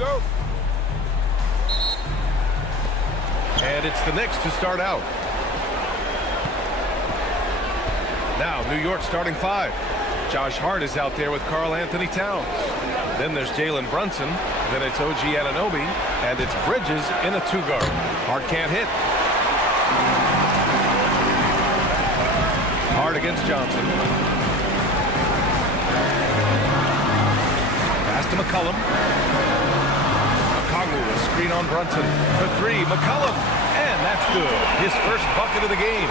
go. And it's the Knicks to start out. Now, New York starting 5. Josh Hart is out there with Karl Anthony Towns. Then there's Jalen Brunson. Then it's OG Anunoby. And it's Bridges in a 2-guard. Hart can't hit. Hart against Johnson. Pass to McCollum. A screen on Brunson for 3. McCollum, and that's good. His first bucket of the game.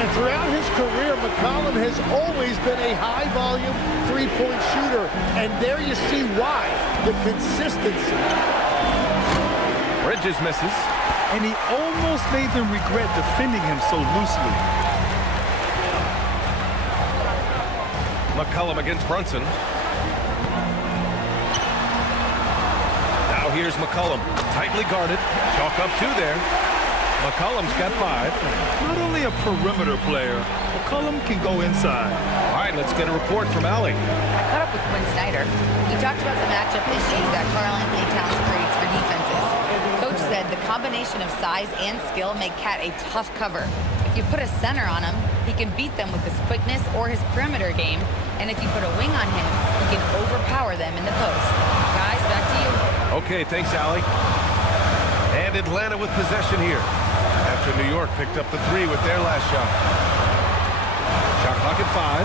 And throughout his career, McCollum has always been a high-volume three-point shooter. And there you see why, the consistency. Bridges misses. And he almost made them regret defending him so loosely. McCollum against Brunson. Here's McCollum, tightly guarded. Chalk up 2 there. McCollum's got 5. Not only a perimeter player, McCollum can go inside. All right, let's get a report from Allie. I caught up with Quinn Snyder. He talked about the matchup issues that Karl Anthony Towns creates for defenses. Coach said the combination of size and skill make Cat a tough cover. If you put a center on him, he can beat them with his quickness or his perimeter game. And if you put a wing on him, he can overpower them in the post. Guys, back to you. Okay, thanks, Allie. And Atlanta with possession here after New York picked up the 3 with their last shot. Shot clock at 5.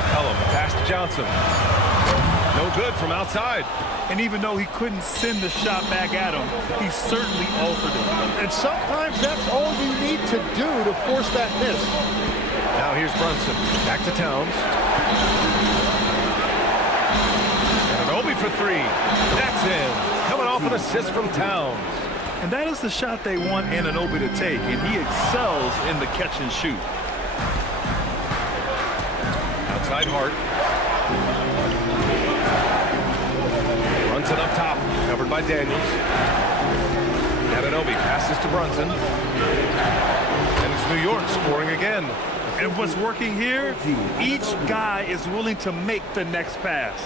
McCollum, pass to Johnson. No good from outside. And even though he couldn't send the shot back at him, he certainly altered it. And sometimes that's all you need to do to force that miss. Now here's Brunson. Back to Towns. Anunoby for 3. That's in. Coming off an assist from Towns. And that is the shot they want Anunoby to take, and he excels in the catch and shoot. Outside Hart. Brunson up top, covered by Daniels. Anunoby passes to Brunson. And it's New York scoring again. And what's working here, each guy is willing to make the next pass.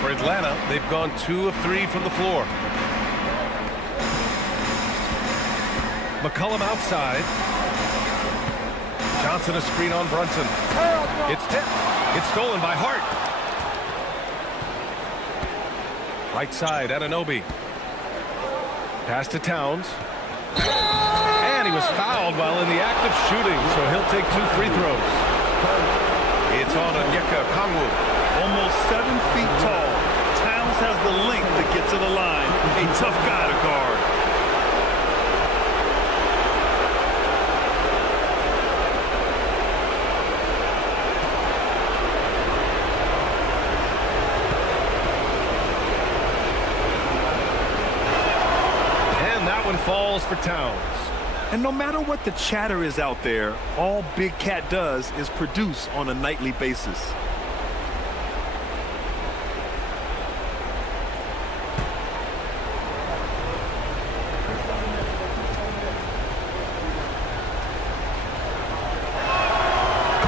For Atlanta, they've gone 2 of 3 from the floor. McCollum outside. Johnson a screen on Brunson. It's tipped. It's stolen by Hart. Right side, Anunoby. Pass to Towns. And he was fouled while in the act of shooting, so he'll take 2 free throws. It's on Onyeka Okongwu. Almost 7 feet tall. Towns has the length to get to the line. A tough guy to guard. And that one falls for Towns. And no matter what the chatter is out there, all Big Cat does is produce on a nightly basis.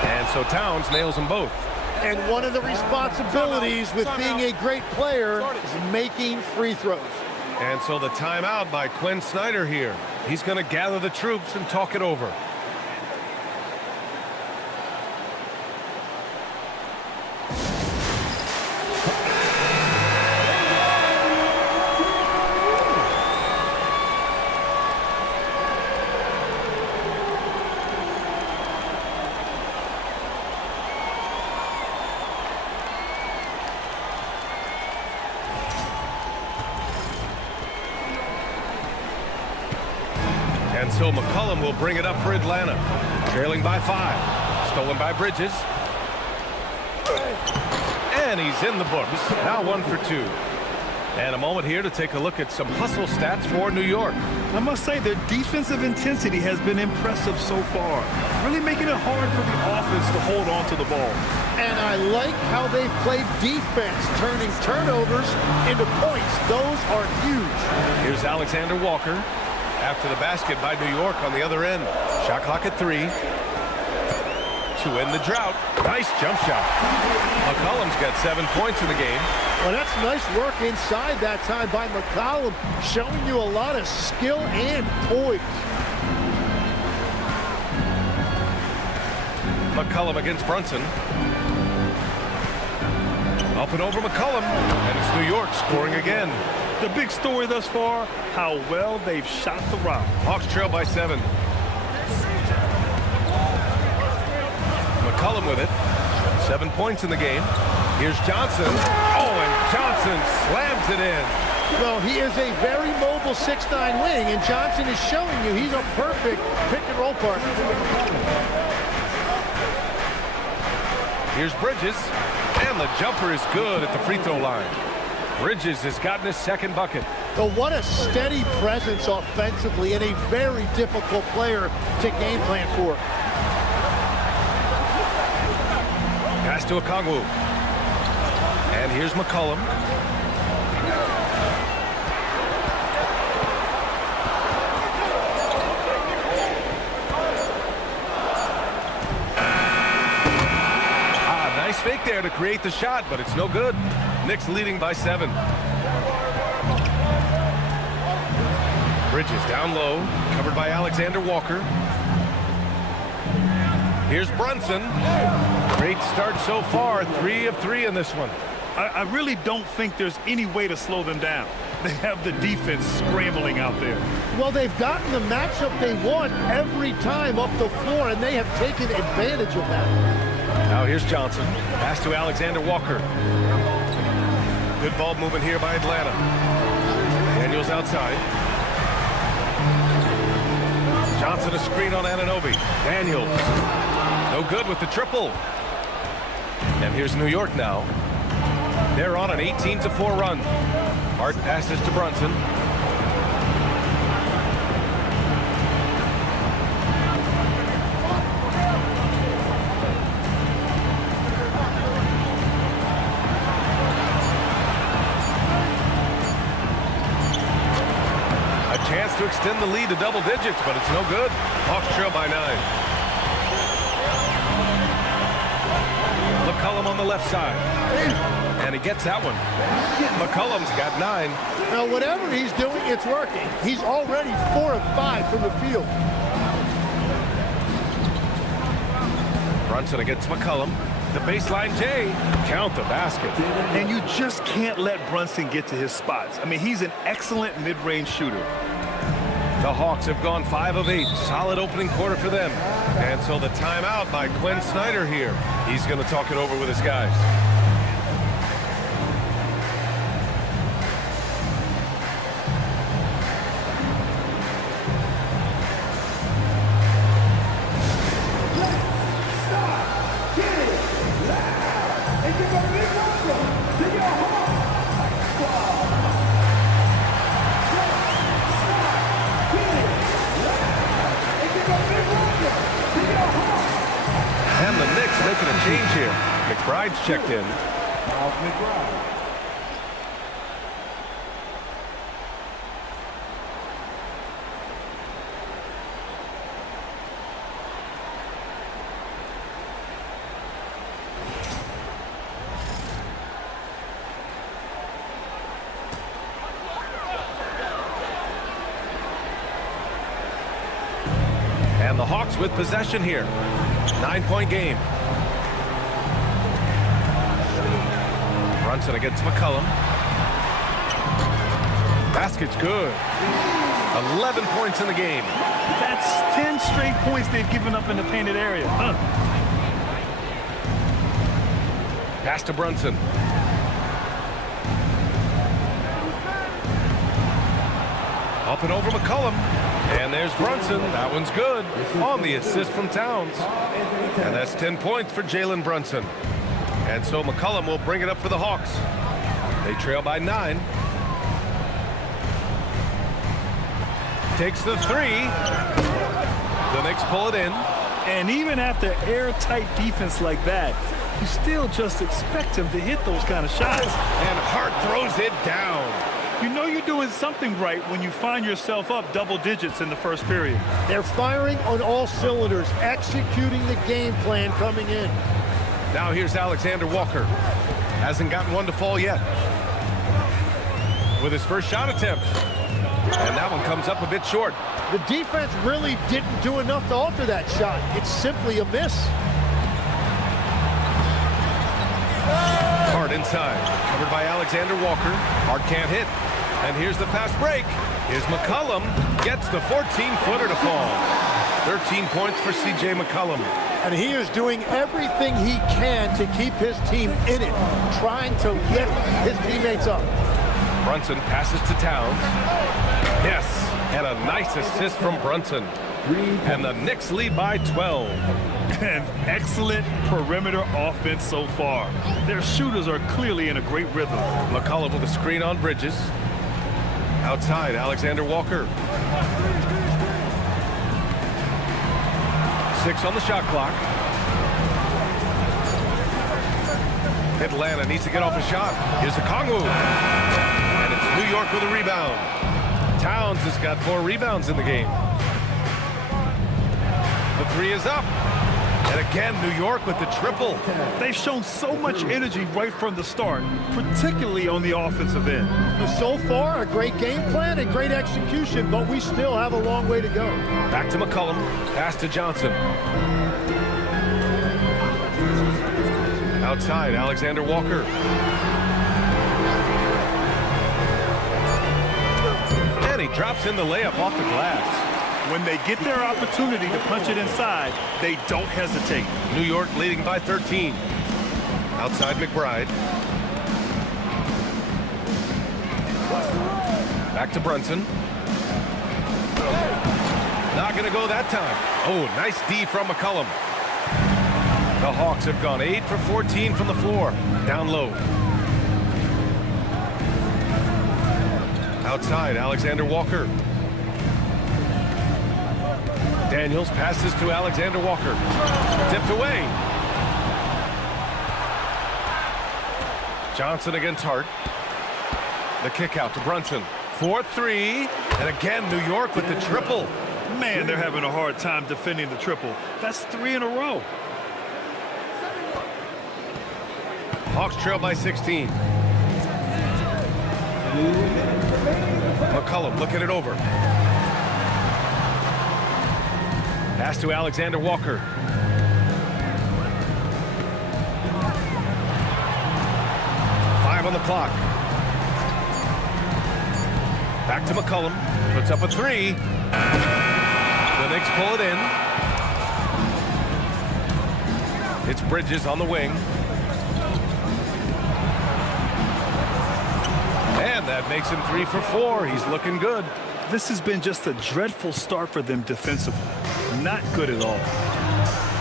And so Towns nails them both. And one of the responsibilities with being a great player is making free throws. And so the timeout by Quinn Snyder here. He's going to gather the troops and talk it over. And so McCollum will bring it up for Atlanta. Trailing by 5. Stolen by Bridges. And he's in the books. Now 1 for 2. And a moment here to take a look at some hustle stats for New York. I must say their defensive intensity has been impressive so far. Really making it hard for the offense to hold on to the ball. And I like how they've played defense, turning turnovers into points. Those are huge. Here's Alexander Walker. After the basket by New York on the other end. Shot clock at 3. to end the drought. Nice jump shot. McCollum's got 7 points in the game. Well, that's nice work inside that time by McCollum, showing you a lot of skill and poise. McCollum against Brunson. Up and over McCollum, and it's New York scoring again. The big story thus far, how well they've shot the rock. Hawks trail by 7. McCollum with it. 7 points in the game. Here's Johnson. Oh, and Johnson slams it in. Well, he is a very mobile 6'9" wing, and Johnson is showing you he's a perfect pick-and-roll partner. Here's Bridges, and the jumper is good at the free throw line. Bridges has gotten his second bucket. But what a steady presence offensively and a very difficult player to game plan for. Pass to Okongwu. And here's McCollum. Nice fake there to create the shot, but it's no good. Knicks leading by 7. Bridges down low, covered by Alexander Walker. Here's Brunson. Great start so far, 3 of 3 in this one. I really don't think there's any way to slow them down. They have the defense scrambling out there. Well, they've gotten the matchup they want every time up the floor, and they have taken advantage of that. Now here's Johnson. Pass to Alexander Walker. Good ball movement here by Atlanta. Daniels outside. Johnson a screen on Anunoby. Daniels. No good with the triple. And here's New York now. They're on an 18-4 run. Hart passes to Brunson. Chance to extend the lead to double digits, but it's no good. Hawks trail by 9. McCollum on the left side. And he gets that one. McCollum's got 9. Now, whatever he's doing, it's working. He's already 4 of 5 from the field. Brunson against McCollum. The baseline J. Count the basket. And you just can't let Brunson get to his spots. I mean, he's an excellent mid-range shooter. The Hawks have gone 5 of 8. Solid opening quarter for them. And so the timeout by Quinn Snyder here. He's going to talk it over with his guys. And the Knicks making a change here. McBride's checked in. And the Hawks with possession here. 9-point game. Brunson against McCollum. Basket's good. 11 points in the game. That's 10 straight points they've given up in the painted area. Pass to Brunson. Up and over McCollum. And there's Brunson. That one's good. On the assist from Towns. And that's 10 points for Jalen Brunson. And so McCollum will bring it up for the Hawks. They trail by 9. Takes the 3. The Knicks pull it in. And even after airtight defense like that, you still just expect him to hit those kind of shots. And Hart throws it down. You know you're doing something right when you find yourself up double digits in the first period. They're firing on all cylinders, executing the game plan coming in. Now here's Alexander Walker. Hasn't gotten one to fall yet. With his first shot attempt. And that one comes up a bit short. The defense really didn't do enough to alter that shot. It's simply a miss. Hard inside. Covered by Alexander Walker. Hard can't hit. And here's the fast break. Here's McCollum. Gets the 14-footer to fall. 13 points for C.J. McCollum. And he is doing everything he can to keep his team in it, trying to lift his teammates up. Brunson passes to Towns. Yes, and a nice assist from Brunson. And the Knicks lead by 12. An excellent perimeter offense so far. Their shooters are clearly in a great rhythm. McCollum with a screen on Bridges. Outside, Alexander Walker. 6 on the shot clock. Atlanta needs to get off a shot. Here's a Kongwu. And it's New York with a rebound. Towns has got 4 rebounds in the game. The 3 is up. And again, New York with the triple. They've shown so much energy right from the start, particularly on the offensive end. So far, a great game plan and great execution, but we still have a long way to go. Back to McCollum. Pass to Johnson. Outside, Alexander Walker. And he drops in the layup off the glass. When they get their opportunity to punch it inside, they don't hesitate. New York leading by 13. Outside McBride. Back to Brunson. Not going to go that time. Oh, nice D from McCollum. The Hawks have gone 8 for 14 from the floor. Down low. Outside, Alexander Walker. Daniels passes to Alexander Walker. Tipped away. Johnson against Hart. The kick out to Brunson. 4-3. And again, New York with the triple. Man, they're having a hard time defending the triple. That's 3 in a row. Hawks trail by 16. McCollum looking it over. Pass to Alexander Walker. Five on the clock. Back to McCollum. Puts up a 3. The Knicks pull it in. It's Bridges on the wing. And that makes him 3 for 4. He's looking good. This has been just a dreadful start for them defensively. Not good at all.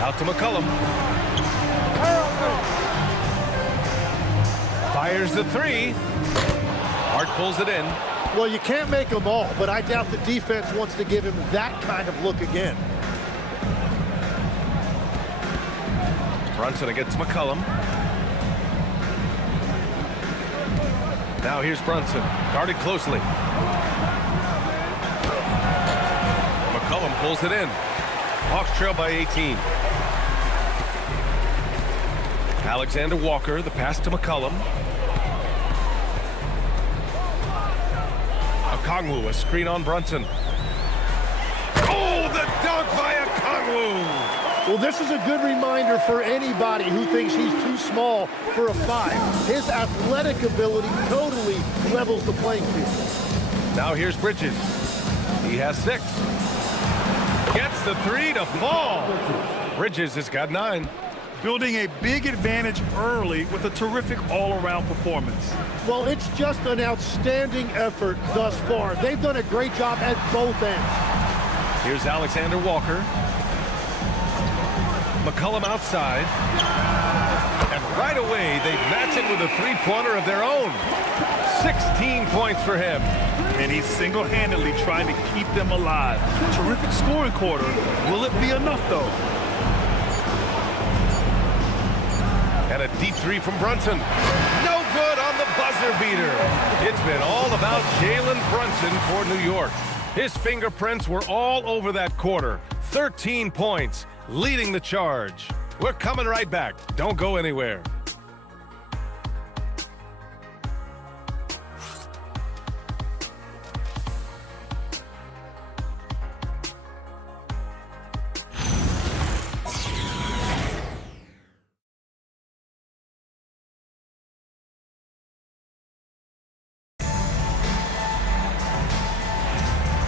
Out to McCollum. Fires the 3. Hart pulls it in. Well, you can't make them all, but I doubt the defense wants to give him that kind of look again. Brunson against McCollum. Now here's Brunson, guarded closely. McCollum pulls it in. Hawks trail by 18. Alexander Walker, the pass to McCollum. Okongwu, a screen on Brunson. Oh, the dunk by Okongwu! Well, this is a good reminder for anybody who thinks he's too small for a 5. His athletic ability totally levels the playing field. Now here's Bridges. He has 6. Gets the 3 to fall. Bridges has got 9. Building a big advantage early with a terrific all-around performance. Well, it's just an outstanding effort thus far. They've done a great job at both ends. Here's Alexander Walker. McCollum outside. And right away, they match it with a 3-pointer of their own. 16 points for him. And he's single-handedly trying to keep them alive. Terrific scoring quarter. Will it be enough, though? And a deep three from Brunson. No good on the buzzer beater. It's been all about Jalen Brunson for New York. His fingerprints were all over that quarter. 13 points, leading the charge. We're coming right back. Don't go anywhere.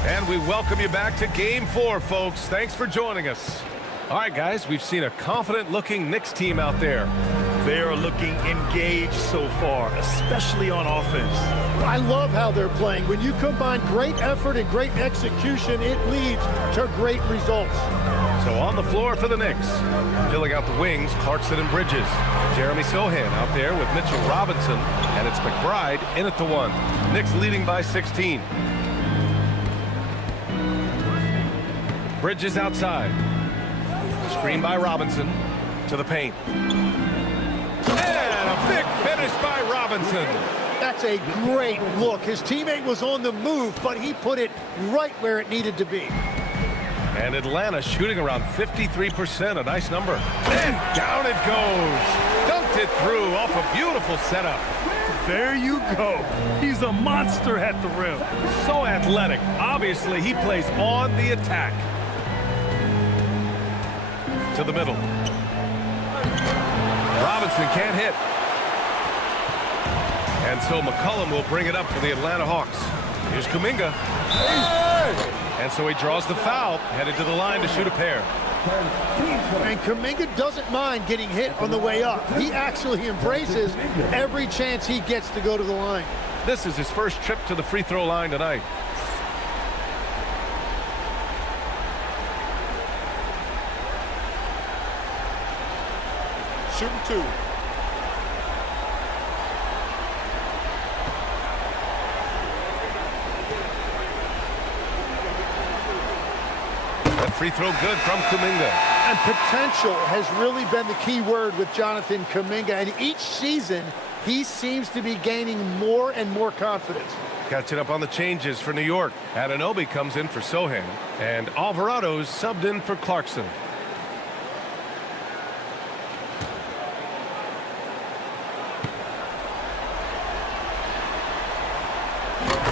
And we welcome you back to Game 4, folks. Thanks for joining us. All right, guys, we've seen a confident-looking Knicks team out there. They are looking engaged so far, especially on offense. I love how they're playing. When you combine great effort and great execution, it leads to great results. So on the floor for the Knicks, filling out the wings, Clarkson and Bridges. Jeremy Sohan out there with Mitchell Robinson, and it's McBride in at the 1. Knicks leading by 16. Bridges outside. Screen by Robinson to the paint. And a big finish by Robinson. That's a great look. His teammate was on the move, but he put it right where it needed to be. And Atlanta shooting around 53%, a nice number. And down it goes. Dunked it through off a beautiful setup. There you go. He's a monster at the rim. So athletic. Obviously, he plays on the attack. To the middle. Robinson can't hit. And so McCollum will bring it up for the Atlanta Hawks. Here's Kuminga. And so he draws the foul, headed to the line to shoot a pair. And Kuminga doesn't mind getting hit on the way up. He actually embraces every chance he gets to go to the line. This is his first trip to the free throw line tonight. Shooting 2. That free throw good from Kuminga. And potential has really been the key word with Jonathan Kuminga. And each season, he seems to be gaining more and more confidence. Catching up on the changes for New York. Anunoby comes in for Sohan. And Alvarado's subbed in for Clarkson.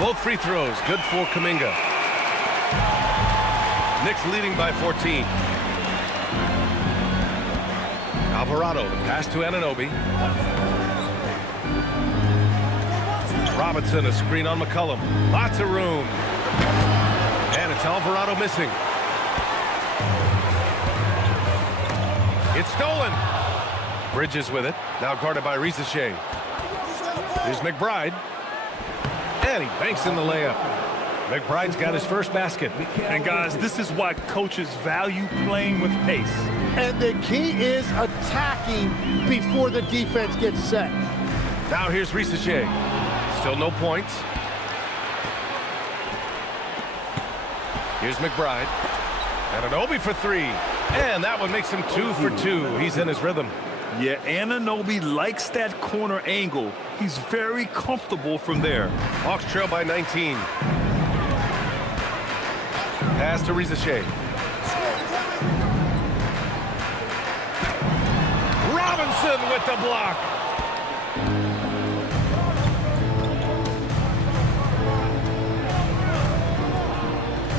Both free throws, good for Kuminga. Knicks leading by 14. Alvarado, the pass to Anunoby. Robinson, a screen on McCollum. Lots of room. And it's Alvarado missing. It's stolen. Bridges with it. Now guarded by Risache. Here's McBride. And he banks in the layup. McBride's got his first basket. And guys, this is why coaches value playing with pace. And the key is attacking before the defense gets set. Now here's Risache. Still no points. Here's McBride. Anunoby for 3. And that one makes him 2 for 2. He's in his rhythm. Yeah, Anunoby likes that corner angle. He's very comfortable from there. Hawks trail by 19. Pass to Risache. Robinson with the block.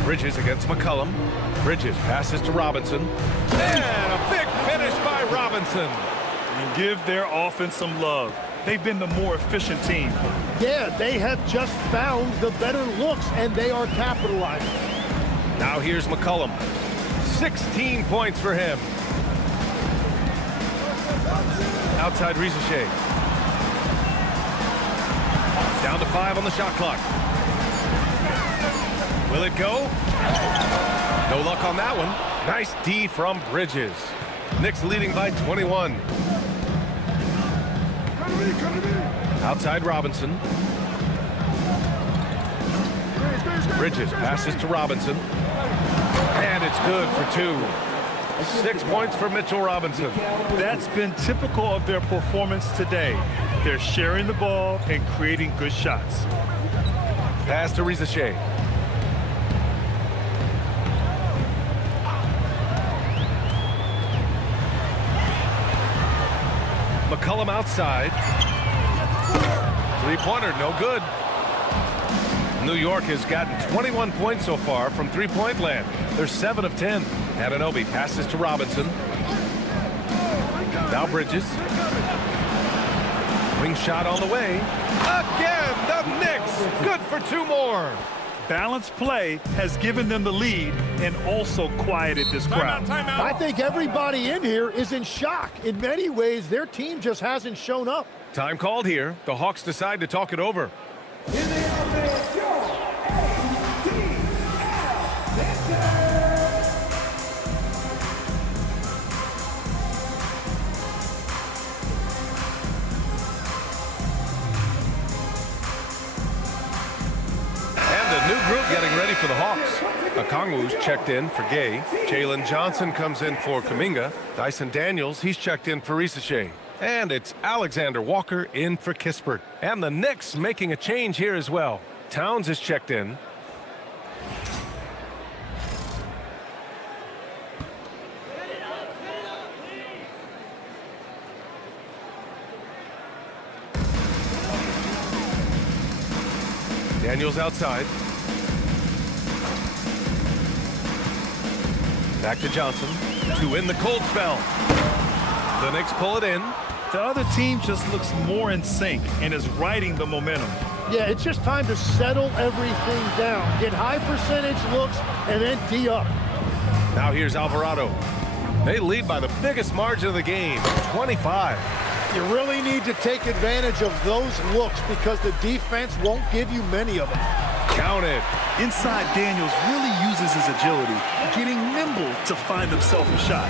Bridges against McCollum. Bridges passes to Robinson. And a big finish by Robinson. And give their offense some love. They've been the more efficient team. Yeah, they have just found the better looks, and they are capitalizing. Now here's McCollum. 16 points for him. Outside Risache. Down to 5 on the shot clock. Will it go? No luck on that one. Nice D from Bridges. Knicks leading by 21. Outside Robinson. Bridges passes to Robinson. And it's good for 2. 6 points for Mitchell Robinson. That's been typical of their performance today. They're sharing the ball and creating good shots. Pass to Rizachet. McCollum outside. Three-pointer, no good. New York has gotten 21 points so far from three-point land. They're 7 of 10. Anunoby passes to Robinson. Now Bridges. Wing shot on the way. Again, the Knicks. Good for 2 more. Balanced play has given them the lead and also quieted this crowd. I think everybody in here is in shock. In many ways, their team just hasn't shown up. Time called here. The Hawks decide to talk it over. Getting ready for the Hawks. Okongwu's checked in for Gay. Jalen Johnson comes in for Kuminga. Dyson Daniels, he's checked in for Rizachet. And it's Alexander Walker in for Kispert. And the Knicks making a change here as well. Towns is checked in. Daniels outside. Back to Johnson to win the cold spell. The Knicks pull it in. The other team just looks more in sync and is riding the momentum. Yeah, it's just time to settle everything down. Get high percentage looks and then D up. Now here's Alvarado. They lead by the biggest margin of the game, 25. You really need to take advantage of those looks because the defense won't give you many of them. Counted. Inside, Daniels really uses his agility, getting nimble to find himself a shot.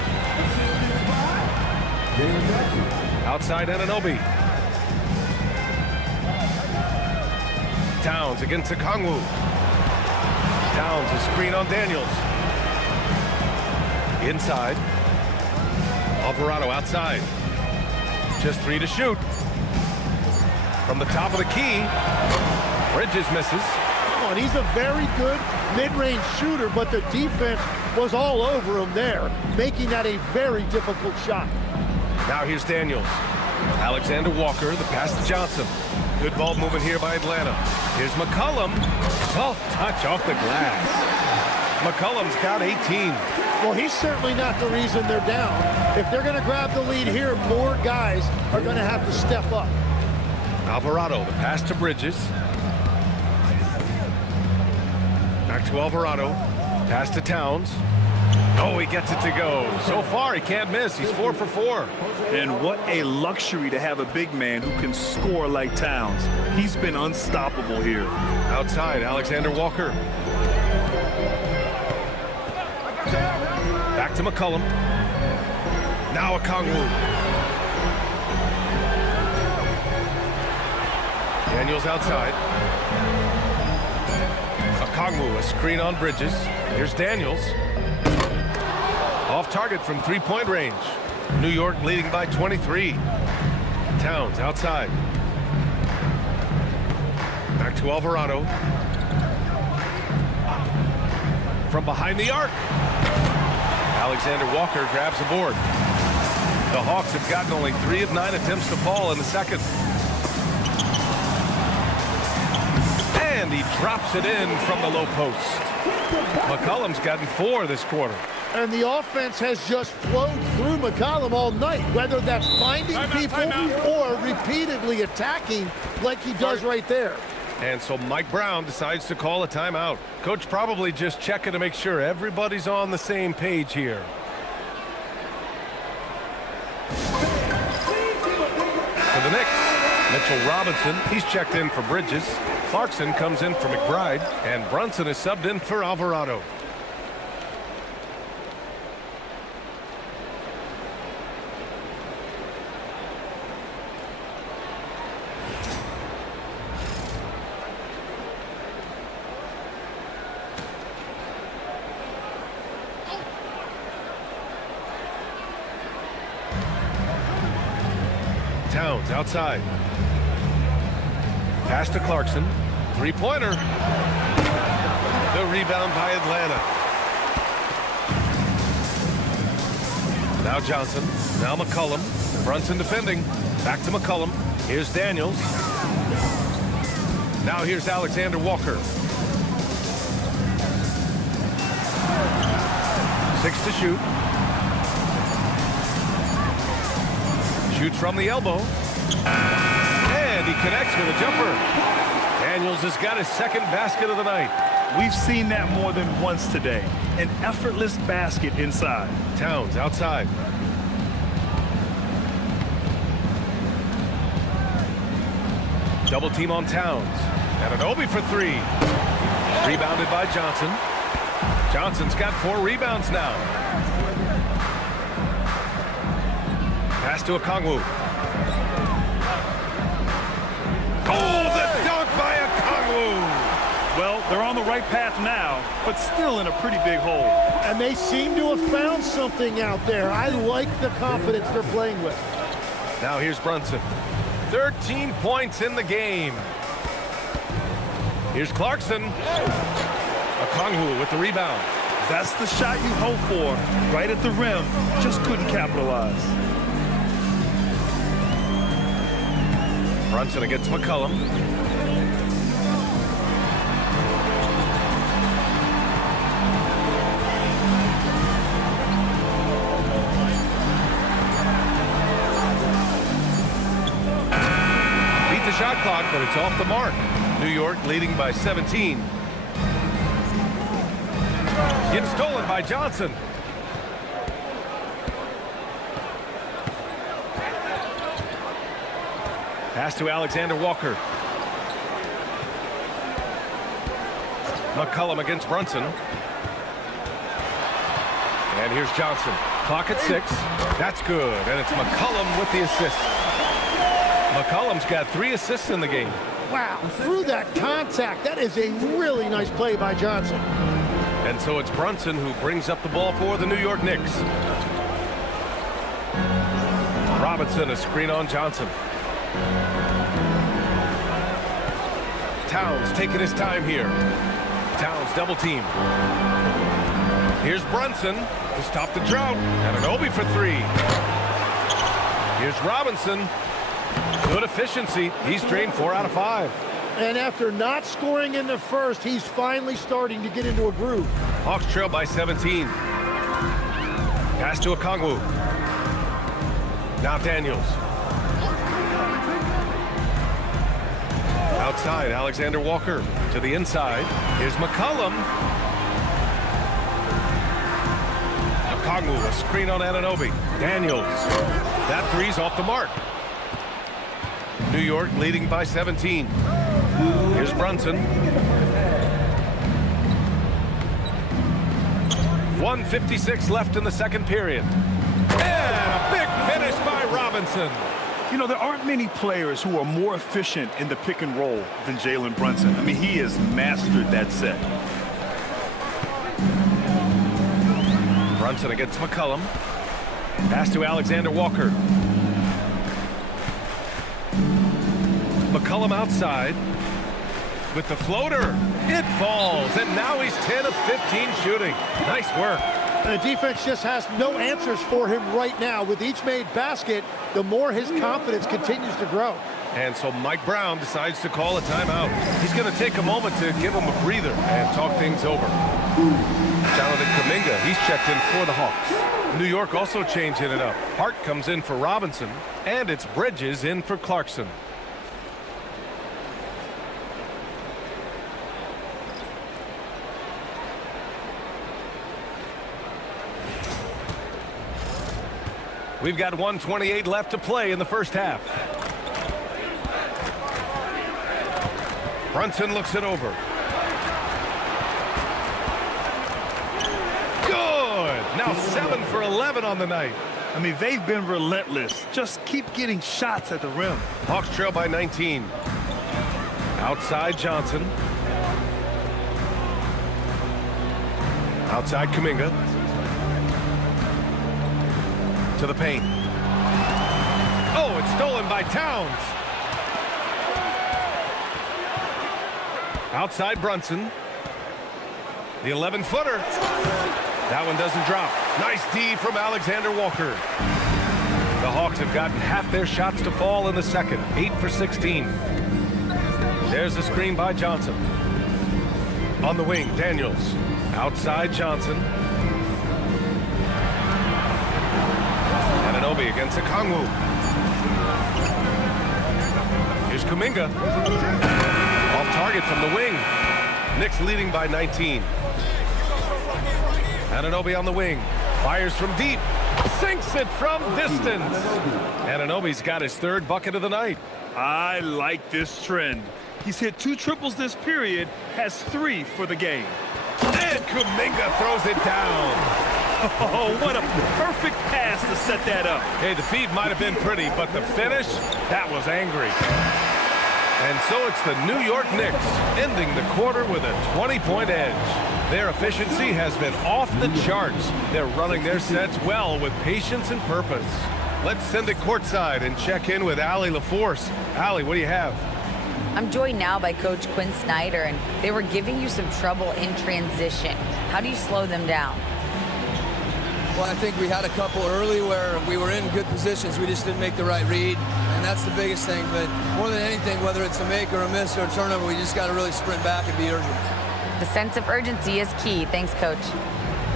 Outside Anunoby. Towns against Okongwu. Towns a screen on Daniels. Inside. Alvarado outside. Just 3 to shoot. From the top of the key. Bridges misses. And he's a very good mid-range shooter, but the defense was all over him there, making that a very difficult shot. Now here's Daniels. Alexander Walker, the pass to Johnson. Good ball movement here by Atlanta. Here's McCollum. Soft touch off the glass. McCollum's got 18. Well, he's certainly not the reason they're down. If they're going to grab the lead here, more guys are going to have to step up. Alvarado, the pass to Bridges. Back to Alvarado. Pass to Towns. Oh, he gets it to go. So far, he can't miss. He's 4 for 4. And what a luxury to have a big man who can score like Towns. He's been unstoppable here. Outside, Alexander Walker. Back to McCollum. Now Okongwu. Daniels outside. Okongwu, a screen on Bridges. Here's Daniels. Off target from three-point range. New York leading by 23. Towns outside. Back to Alvarado. From behind the arc. Alexander Walker grabs the board. The Hawks have gotten only 3 of 9 attempts to fall in the second. And he drops it in from the low post. McCollum's gotten 4 this quarter. And the offense has just flowed through McCollum all night, whether that's finding people or repeatedly attacking like he does right there. And so Mike Brown decides to call a timeout. Coach probably just checking to make sure everybody's on the same page here. For the Knicks, Mitchell Robinson, he's checked in for Bridges. Clarkson comes in for McBride, and Brunson is subbed in for Alvarado. Towns outside. Pass to Clarkson. Three-pointer. The rebound by Atlanta. Now Johnson. Now McCollum. Brunson defending. Back to McCollum. Here's Daniels. Now here's Alexander Walker. 6 to shoot. Shoots from the elbow. And he connects with a jumper. Daniels has got his second basket of the night. We've seen that more than once today. An effortless basket inside. Towns outside. Double team on Towns. Anunoby for three. Rebounded by Johnson. Johnson's got 4 rebounds now. Pass to Okongwu. Oh, the dunk by Okongwu! Well, they're on the right path now, but still in a pretty big hole. And they seem to have found something out there. I like the confidence they're playing with. Now here's Brunson. 13 points in the game. Here's Clarkson. Okongwu with the rebound. That's the shot you hope for. Right at the rim. Just couldn't capitalize. Brunson against McCollum. Beat the shot clock, but it's off the mark. New York leading by 17. Gets stolen by Johnson. Pass to Alexander Walker. McCollum against Brunson. And here's Johnson. Clock at 6. That's good. And it's McCollum with the assist. McCollum's got 3 assists in the game. Wow, through that contact, that is a really nice play by Johnson. And so it's Brunson who brings up the ball for the New York Knicks. Robinson, a screen on Johnson. Towns taking his time here. Towns double team. Here's Brunson to stop the drought. Anunoby for 3. Here's Robinson. Good efficiency. He's drained 4 out of 5. And after not scoring in the first, he's finally starting to get into a groove. Hawks trail by 17. Pass to Okongwu. Now Daniels. Outside, Alexander Walker to the inside. Here's McCollum. Okongwu, a screen on Anunoby. Daniels. That 3's off the mark. New York leading by 17. Here's Brunson. 1:56 left in the second period. And a big finish by Robinson. You know, there aren't many players who are more efficient in the pick and roll than Jalen Brunson. I mean, he has mastered that set. Brunson against McCollum. Pass to Alexander Walker. McCollum outside with the floater. It falls, and now he's 10 of 15 shooting. Nice work. And the defense just has no answers for him right now. With each made basket, the more his confidence continues to grow. And so Mike Brown decides to call a timeout. He's going to take a moment to give him a breather and talk things over. Jonathan Kuminga, he's checked in for the Hawks. New York also changing it up. Hart comes in for Robinson, and it's Bridges in for Clarkson. We've got 1:28 left to play in the first half. Brunson looks it over. Good. Now 7 for 11 on the night. I mean, they've been relentless. Just keep getting shots at the rim. Hawks trail by 19. Outside Johnson. Outside Kuminga. To the paint. Oh, it's stolen by Towns. Outside Brunson. The 11-footer. That one doesn't drop. Nice D from Alexander Walker. The Hawks have gotten half their shots to fall in the second. 8 for 16. There's the screen by Johnson. On the wing, Daniels. Outside Johnson. Anunoby against Okongwu. Here's Kuminga. Off target from the wing. Knicks leading by 19. Anunoby on the wing. Fires from deep. Sinks it from distance. Anunoby's got his third bucket of the night. I like this trend. He's hit 2 triples this period, has 3 for the game. And Kuminga throws it down. Oh, what a perfect pass to set that up. Hey, the feed might have been pretty, but the finish, that was angry. And so it's the New York Knicks ending the quarter with a 20-point edge. Their efficiency has been off the charts. They're running their sets well with patience and purpose. Let's send it courtside and check in with Allie LaForce. Allie, what do you have? I'm joined now by Coach Quinn Snyder, and they were giving you some trouble in transition. How do you slow them down? Well, I think we had a couple early where we were in good positions. We just didn't make the right read, and that's the biggest thing. But more than anything, whether it's a make or a miss or a turnover, we just got to really sprint back and be urgent. The sense of urgency is key. Thanks, Coach.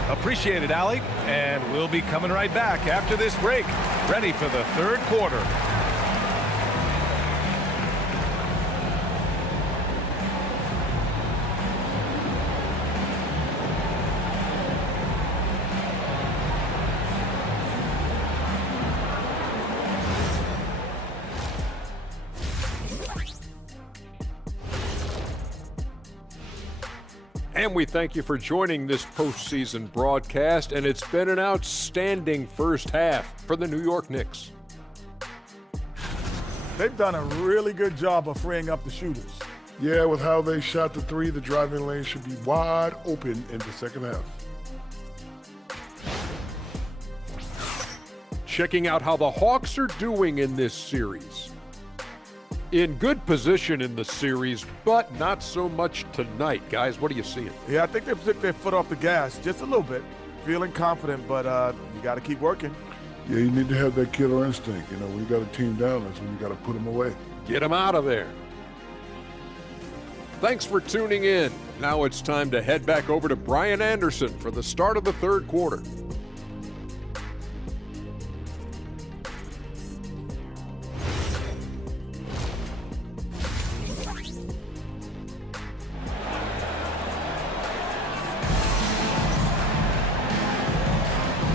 Appreciate it, Allie. And we'll be coming right back after this break, ready for the third quarter. And we thank you for joining this postseason broadcast, and it's been an outstanding first half for the New York Knicks. They've done a really good job of freeing up the shooters. Yeah, with how they shot the three, the driving lane should be wide open in the second half. Checking out how the Hawks are doing in this series. In good position in the series, but not so much tonight. Guys, what are you seeing? Yeah, I think they've took their foot off the gas just a little bit. Feeling confident, but you got to keep working. Yeah, you need to have that killer instinct. You know, when you got a team down, that's when you got to put them away. Get them out of there. Thanks for tuning in. Now it's time to head back over to Brian Anderson for the start of the third quarter.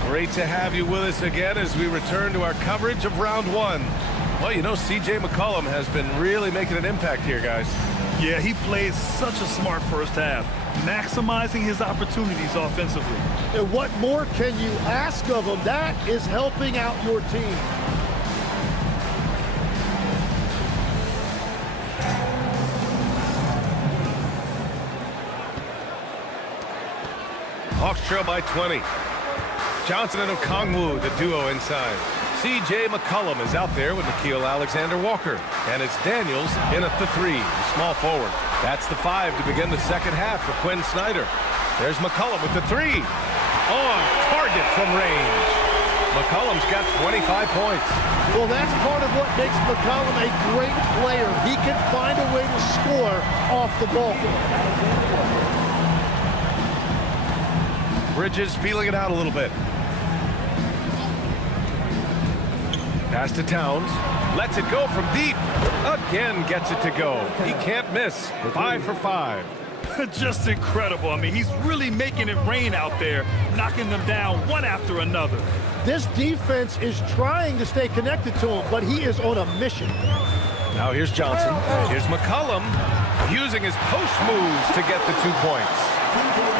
Great to have you with us again as we return to our coverage of round one. Well, you know, C.J. McCollum has been really making an impact here, guys. Yeah, he played such a smart first half, maximizing his opportunities offensively. And what more can you ask of him? That is helping out your team. Hawks trail by 20. Johnson and Okongwu, the duo inside. C.J. McCollum is out there with Nickeil Alexander-Walker. And it's Daniels in at the 3, the small forward. That's the 5 to begin the second half for Quinn Snyder. There's McCollum with the 3. On target from range. McCollum's got 25 points. Well, that's part of what makes McCollum a great player. He can find a way to score off the ball. Bridges feeling it out a little bit. Pass to Towns. Lets it go from deep. Again gets it to go. He can't miss. 5 for 5. Just incredible. I mean, he's really making it rain out there, knocking them down one after another. This defense is trying to stay connected to him, but he is on a mission. Now here's Johnson. Here's McCollum using his post moves to get the 2 points.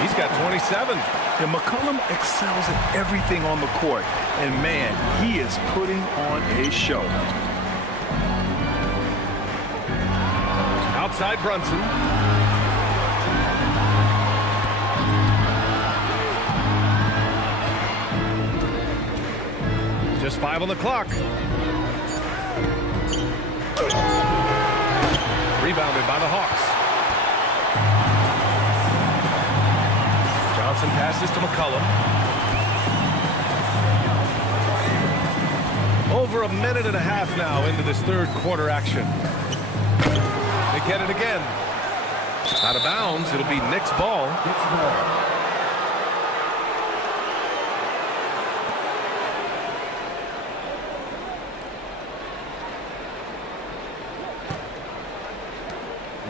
He's got 27. And McCollum excels at everything on the court. And man, he is putting on a show. Outside Brunson. Just 5 on the clock. Rebounded by the Hawks. Johnson passes to McCollum. Over a minute and a half now into this third quarter action. They get it again. Out of bounds. It'll be Knicks ball.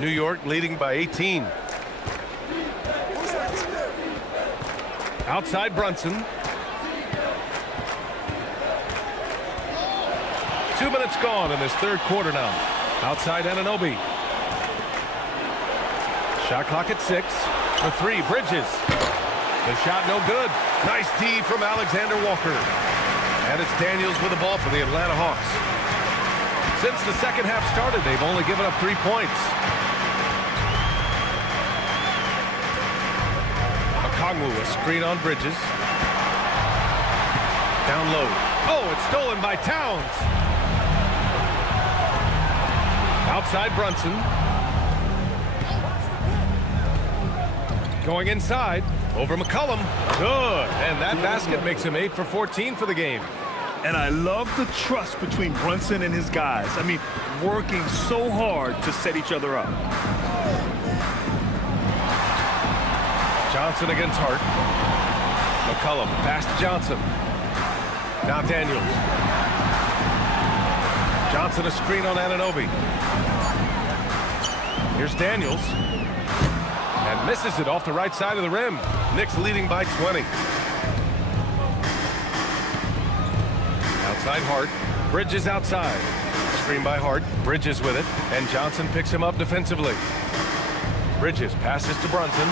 New York leading by 18. Outside Brunson. 2 minutes gone in this third quarter now. Outside Anunoby. Shot clock at 6. For 3, Bridges. The shot no good. Nice D from Alexander Walker. And it's Daniels with the ball for the Atlanta Hawks. Since the second half started, they've only given up 3 points. Okongwu, a screen on Bridges. Down low. Oh, it's stolen by Towns. Outside Brunson. Going inside. Over McCollum. Good. And that basket makes him 8 for 14 for the game. And I love the trust between Brunson and his guys. I mean, working so hard to set each other up. Johnson against Hart. McCollum pass to Johnson. Now Daniels. Johnson a screen on Anunoby. Here's Daniels. And misses it off the right side of the rim. Knicks leading by 20. Outside Hart. Bridges outside. Screen by Hart. Bridges with it. And Johnson picks him up defensively. Bridges passes to Brunson.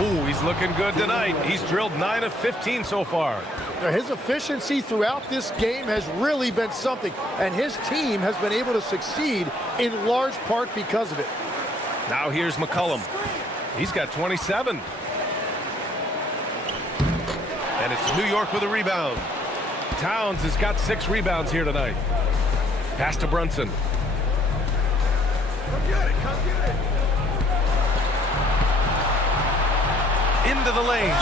Ooh, he's looking good tonight. He's drilled 9 of 15 so far. His efficiency throughout this game has really been something, and his team has been able to succeed in large part because of it. Now here's McCollum. He's got 27. And it's New York with a rebound. Towns has got 6 rebounds here tonight. Pass to Brunson. Come get it, come get it. Into the lane.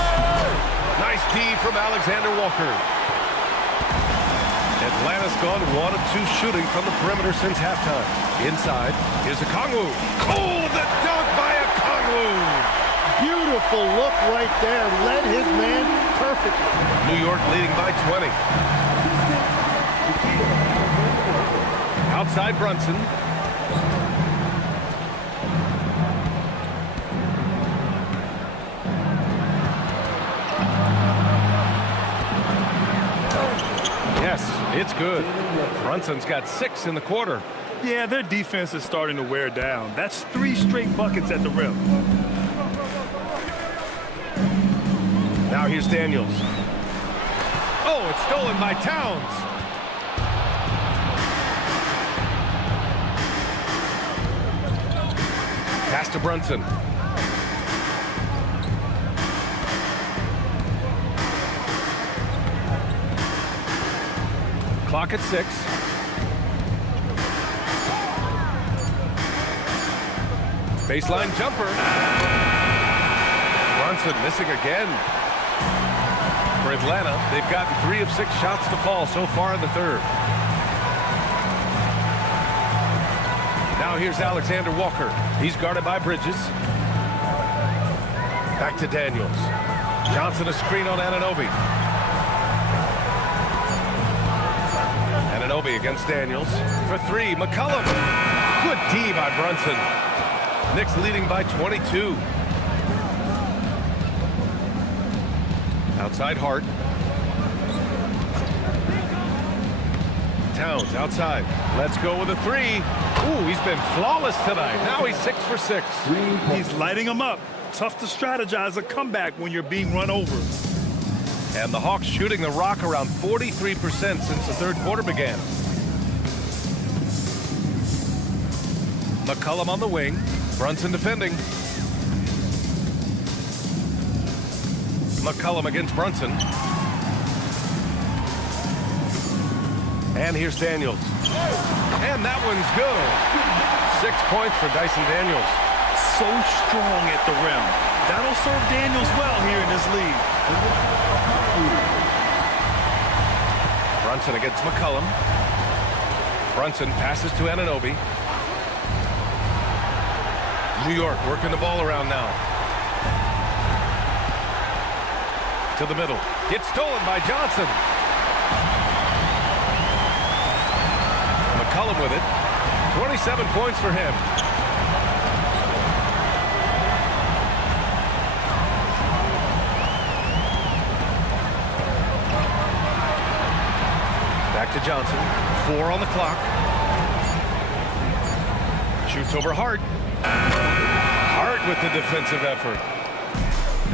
Nice D from Alexander Walker. Atlanta's gone 1 of 2 shooting from the perimeter since halftime. Inside, here's Okongwu. Oh, the dunk by Okongwu. Beautiful look right there. Led his man perfectly. New York leading by 20. Outside Brunson. Yes, it's good. Brunson's got 6 in the quarter. Yeah, their defense is starting to wear down. That's 3 straight buckets at the rim. Now here's Daniels. Oh, it's stolen by Towns. Pass to Brunson. Clock at 6. Baseline jumper. Brunson missing again. For Atlanta, they've gotten 3 of 6 shots to fall so far in the third. Now here's Alexander Walker. He's guarded by Bridges. Back to Daniels. Johnson a screen on Anunoby. Anunoby against Daniels. For 3, McCollum. Good D by Brunson. Knicks leading by 22. Outside Hart. Towns outside. Let's go with a 3. Ooh, he's been flawless tonight. Now he's 6 for 6. He's lighting them up. Tough to strategize a comeback when you're being run over. And the Hawks shooting the rock around 43% since the third quarter began. McCollum on the wing. Brunson defending. McCollum against Brunson. And here's Daniels. And that one's good. 6 points for Dyson Daniels. So strong at the rim. That'll serve Daniels well here in this league. Brunson against McCollum. Brunson passes to Anunoby. New York working the ball around now. To the middle. It's stolen by Johnson. McCollum with it. 27 points for him. Back to Johnson. 4 on the clock. Shoots over Hart. Hart with the defensive effort.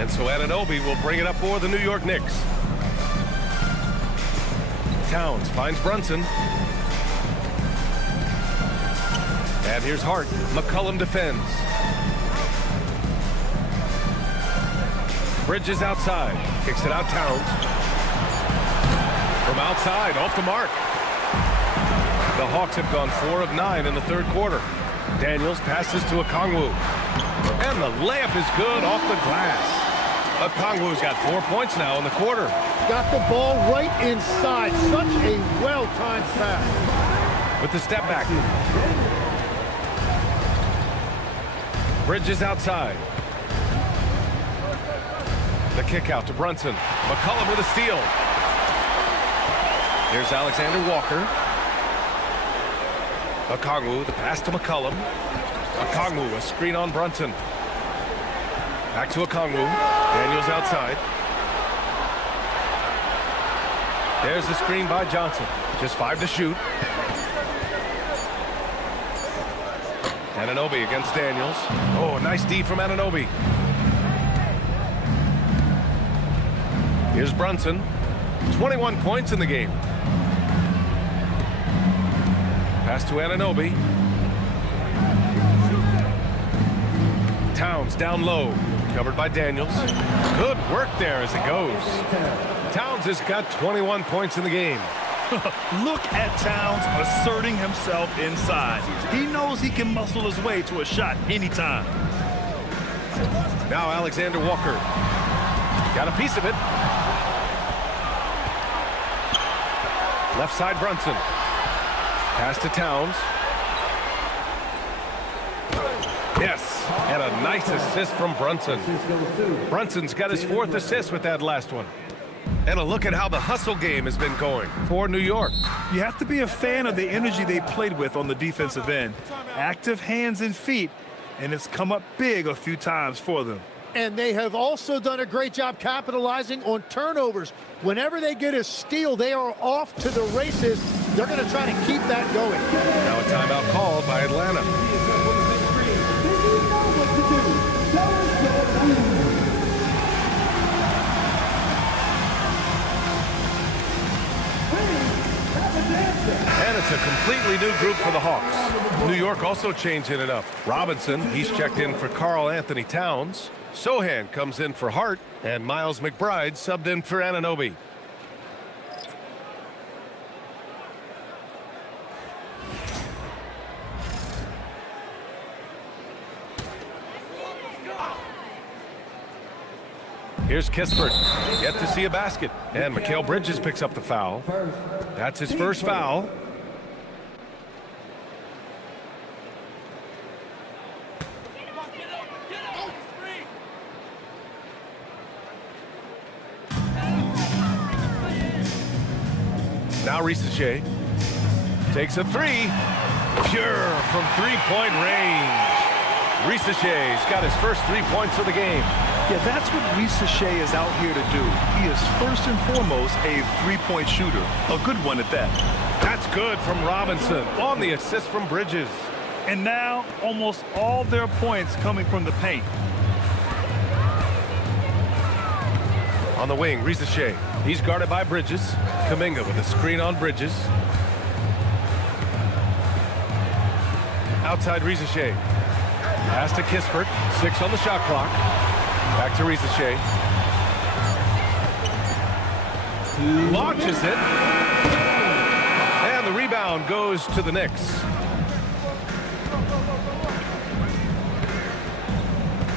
And so Anunoby will bring it up for the New York Knicks. Towns finds Brunson. And here's Hart. McCollum defends. Bridges outside. Kicks it out Towns. From outside, off the mark. The Hawks have gone 4 of 9 in the third quarter. Daniels passes to Okongwu. And the layup is good off the glass. Okongwu's got 4 points now in the quarter. Got the ball right inside. Such a well-timed pass. With the step back. Bridges outside. The kick out to Brunson. McCollum with a steal. Here's Alexander Walker. Okongwu, the pass to McCollum. Okongwu, a screen on Brunson. Back to Okongwu. Daniels outside. There's the screen by Johnson. Just 5 to shoot. Anunoby against Daniels. Oh, a nice D from Anunoby. Here's Brunson. 21 points in the game. Pass to Anunoby. Towns down low. Covered by Daniels. Good work there as it goes. Towns has got 21 points in the game. Look at Towns asserting himself inside. He knows he can muscle his way to a shot anytime. Now Alexander Walker. Got a piece of it. Left side Brunson. Pass to Towns. Yes, and a nice assist from Brunson. Brunson's got his 4th assist with that last one. And a look at how the hustle game has been going for New York. You have to be a fan of the energy they played with on the defensive end. Active hands and feet, and it's come up big a few times for them. And they have also done a great job capitalizing on turnovers. Whenever they get a steal, they are off to the races. They're going to try to keep that going. Now a timeout called by Atlanta. And it's a completely new group for the Hawks. New York also changing it up. Robinson, he's checked in for Karl Anthony Towns. Sohan comes in for Hart, and Miles McBride subbed in for Anunoby. Here's Kispert, yet to see a basket. And Mikal Bridges picks up the foul. That's his first foul. Now Risache takes a 3. Pure from 3-point range. Risache's got his first 3 points of the game. Yeah, that's what Risache is out here to do. He is first and foremost a 3-point shooter. A good one at that. That's good from Robinson on the assist from Bridges. And now almost all their points coming from the paint. On the wing, Risache. He's guarded by Bridges. Kuminga with a screen on Bridges. Outside Risache. Pass to Kispert. 6 on the shot clock. Back to Risache. Launches it. rebound goes to the Knicks.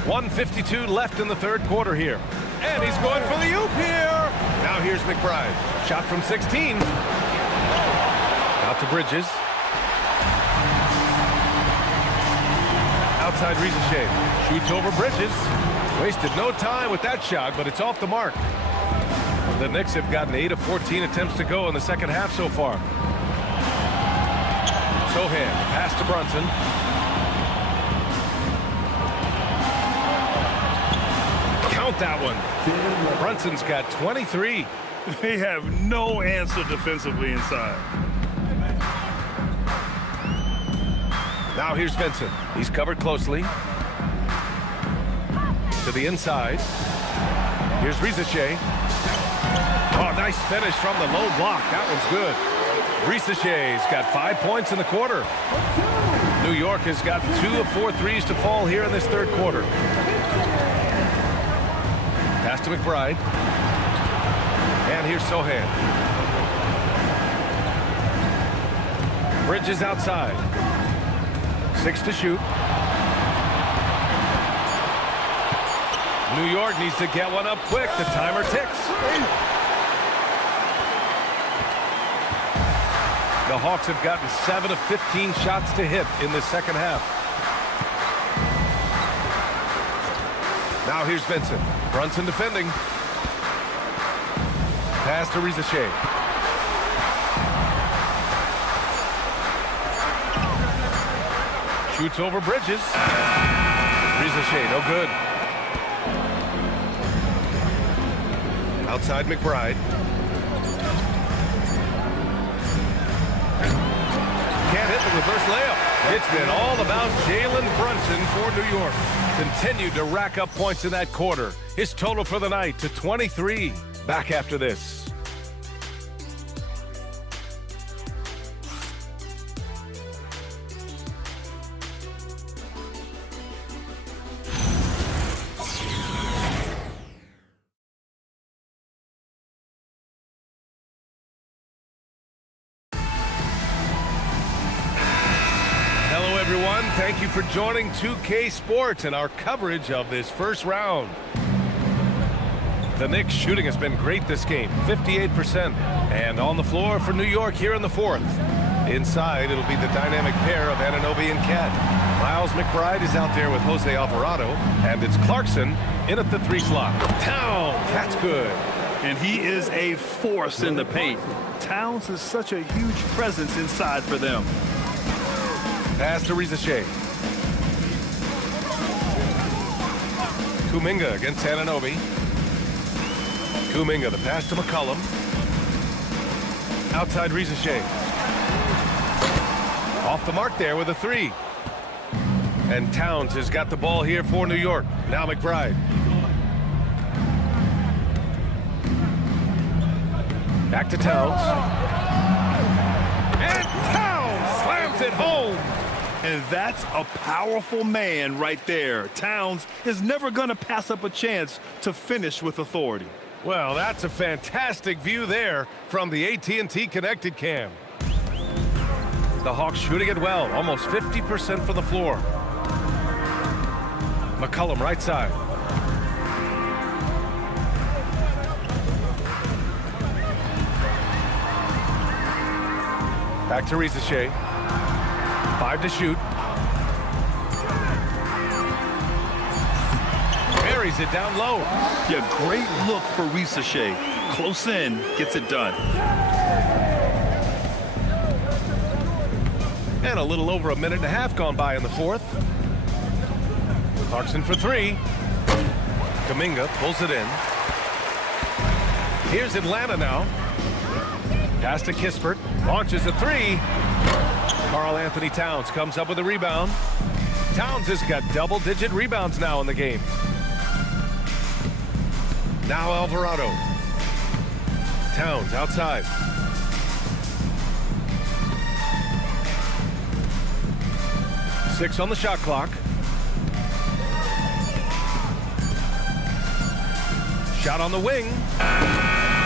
.152 left in the third quarter here. And he's going for the oop here. Now here's McBride. Shot from 16. Out to Bridges. Outside Rizachet. Shoots over Bridges. Wasted no time with that shot, but it's off the mark. The Knicks have gotten 8 of 14 attempts to go in the second half so far. Sohan, pass to Brunson. Count that one. Brunson's got 23. They have no answer defensively inside. Now here's Vincent. He's covered closely. To the inside. Here's Rizachet. Oh, nice finish from the low block. That one's good. Rizachet's got 5 points in the quarter. New York has got 2 of 4 threes to fall here in this third quarter. Pass to McBride. And here's Sohan. Bridges outside. 6 to shoot. New York needs to get one up quick. The timer ticks. The Hawks have gotten 7 of 15 shots to hit in the second half. Now here's Vincent. Brunson defending. Pass to Rizachet. Shoots over Bridges. Rizachet, no good. Outside McBride. Can't hit the reverse layup. It's been all about Jalen Brunson for New York. Continued to rack up points in that quarter. His total for the night to 23. Back after this. Thank you for joining 2K Sports and our coverage of this first round. The Knicks shooting has been great this game, 58%. And on the floor for New York here in the fourth. Inside, it'll be the dynamic pair of Anunoby and Cat. Miles McBride is out there with Jose Alvarado. And it's Clarkson in at the 3 slot. Towns, that's good. And he is a force in the paint. Towns is such a huge presence inside for them. Pass to Rizachet. Kuminga against Anunoby. Kuminga, the pass to McCollum. Outside Rizachet. Off the mark there with a 3. And Towns has got the ball here for New York. Now McBride. Back to Towns. And Towns slams it home. And that's a powerful man right there. Towns is never going to pass up a chance to finish with authority. Well, that's a fantastic view there from the AT&T Connected Cam. The Hawks shooting it well, almost 50% from the floor. McCollum right side. Back to Rizachet. 5 to shoot. Buries it down low. Yeah, great look for Rizachet. Close in, gets it done. And a little over a minute and a half gone by in the fourth. Clarkson for 3. Kuminga pulls it in. Here's Atlanta now. Pass to Kispert. Launches a 3. Karl Anthony Towns comes up with a rebound. Towns has got double-digit rebounds now in the game. Now Alvarado. Towns outside. Six on the shot clock. Shot on the wing.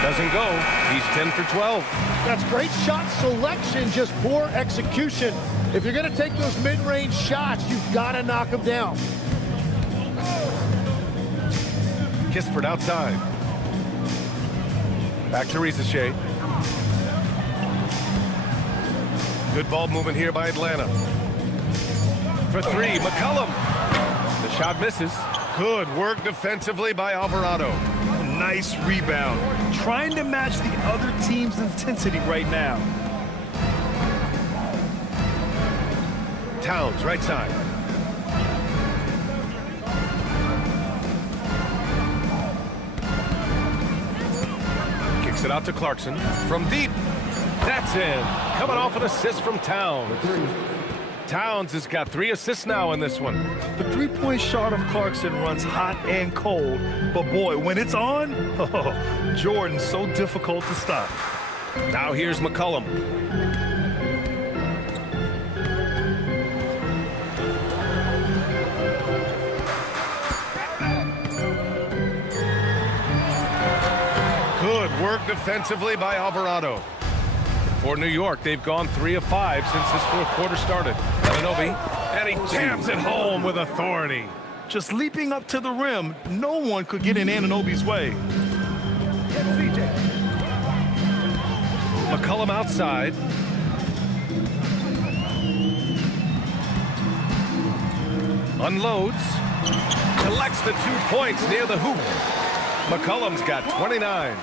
Doesn't go. He's 10 for 12. That's great shot selection, just poor execution. If you're going to take those mid-range shots, you've got to knock them down. Kispert outside. Back to Rizachet. Good ball movement here by Atlanta. For three, McCollum. The shot misses. Good work defensively by Alvarado. Nice rebound. Trying to match the other team's intensity right now. Towns, right side. Kicks it out to Clarkson. From deep. That's in. Coming off an assist from Towns. Towns has got 3 assists now in this one. The three-point shot of Clarkson runs hot and cold, but boy, when it's on, Jordan's so difficult to stop. Now here's McCollum. Good work defensively by Alvarado. For New York, they've gone 3 of 5 since this fourth quarter started. Anunoby, and he jams it home with authority. Just leaping up to the rim, no one could get in Anunoby's way. McCollum outside. Unloads. Collects the 2 points near the hoop. McCollum's got 29.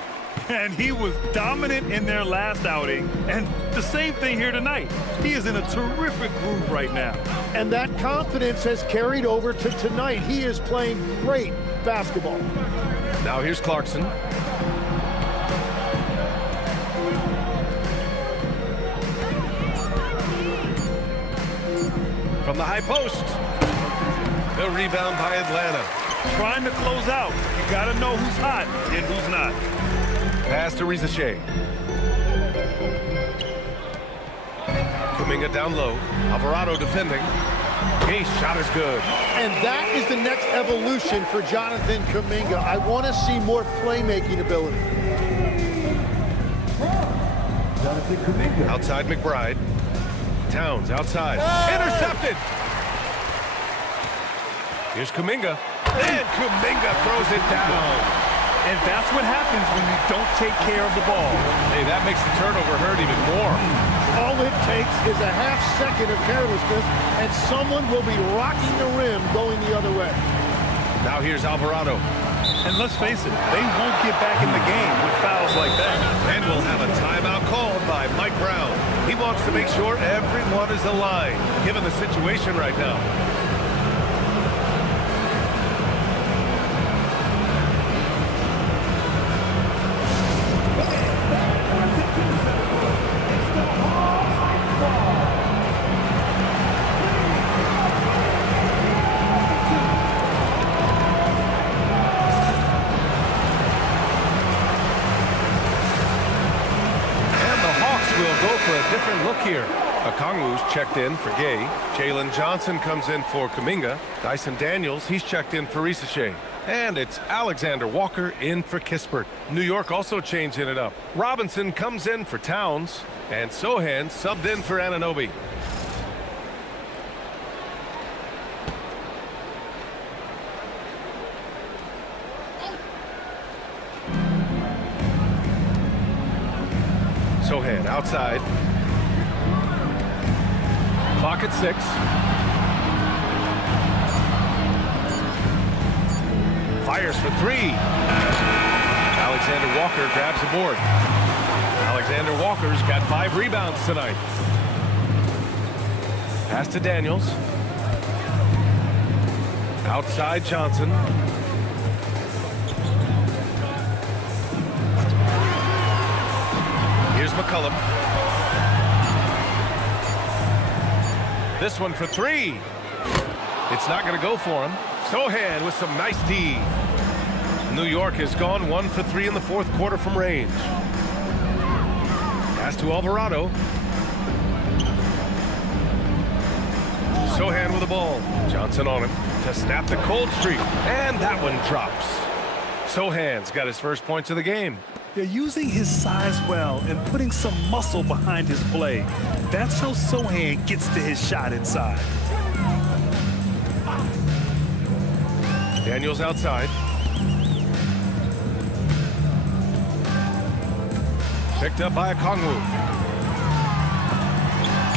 And he was dominant in their last outing. And the same thing here tonight. He is in a terrific groove right now. And that confidence has carried over to tonight. He is playing great basketball. Now here's Clarkson. From the high post. The rebound by Atlanta. Trying to close out. You got to know who's hot and who's not. Pass to Rizachet. Kuminga down low. Alvarado defending. His shot is good. And that is the next evolution for Jonathan Kuminga. I want to see more playmaking ability. Outside McBride. Towns outside. Intercepted. Here's Kuminga. And Kuminga throws it down. And that's what happens when you don't take care of the ball. Hey, that makes the turnover hurt even more. All it takes is a half second of carelessness, and someone will be rocking the rim going the other way. Now here's Alvarado. And let's face it, they won't get back in the game with fouls like that. And we'll have a timeout called by Mike Brown. He wants to make sure everyone is aligned, given the situation right now. Different look here. Okongwu's checked in for Gay. Jalen Johnson comes in for Kuminga. Dyson Daniels, he's checked in for Rizachet. And it's Alexander Walker in for Kispert. New York also changing it up. Robinson comes in for Towns. And Sohan subbed in for Anunoby. Sohan outside. Clock at 6. Fires for 3. Alexander Walker grabs the board. Alexander Walker's got 5 rebounds tonight. Pass to Daniels. Outside Johnson. Here's McCollum. This one for 3. It's not going to go for him. Sohan with some nice D. New York has gone 1 for 3 in the fourth quarter from range. Pass to Alvarado. Sohan with the ball. Johnson on him to snap the cold streak. And that one drops. Sohan's got his first points of the game. They're using his size well and putting some muscle behind his play. That's how Sohan gets to his shot inside. Daniels outside. Picked up by Okongwu.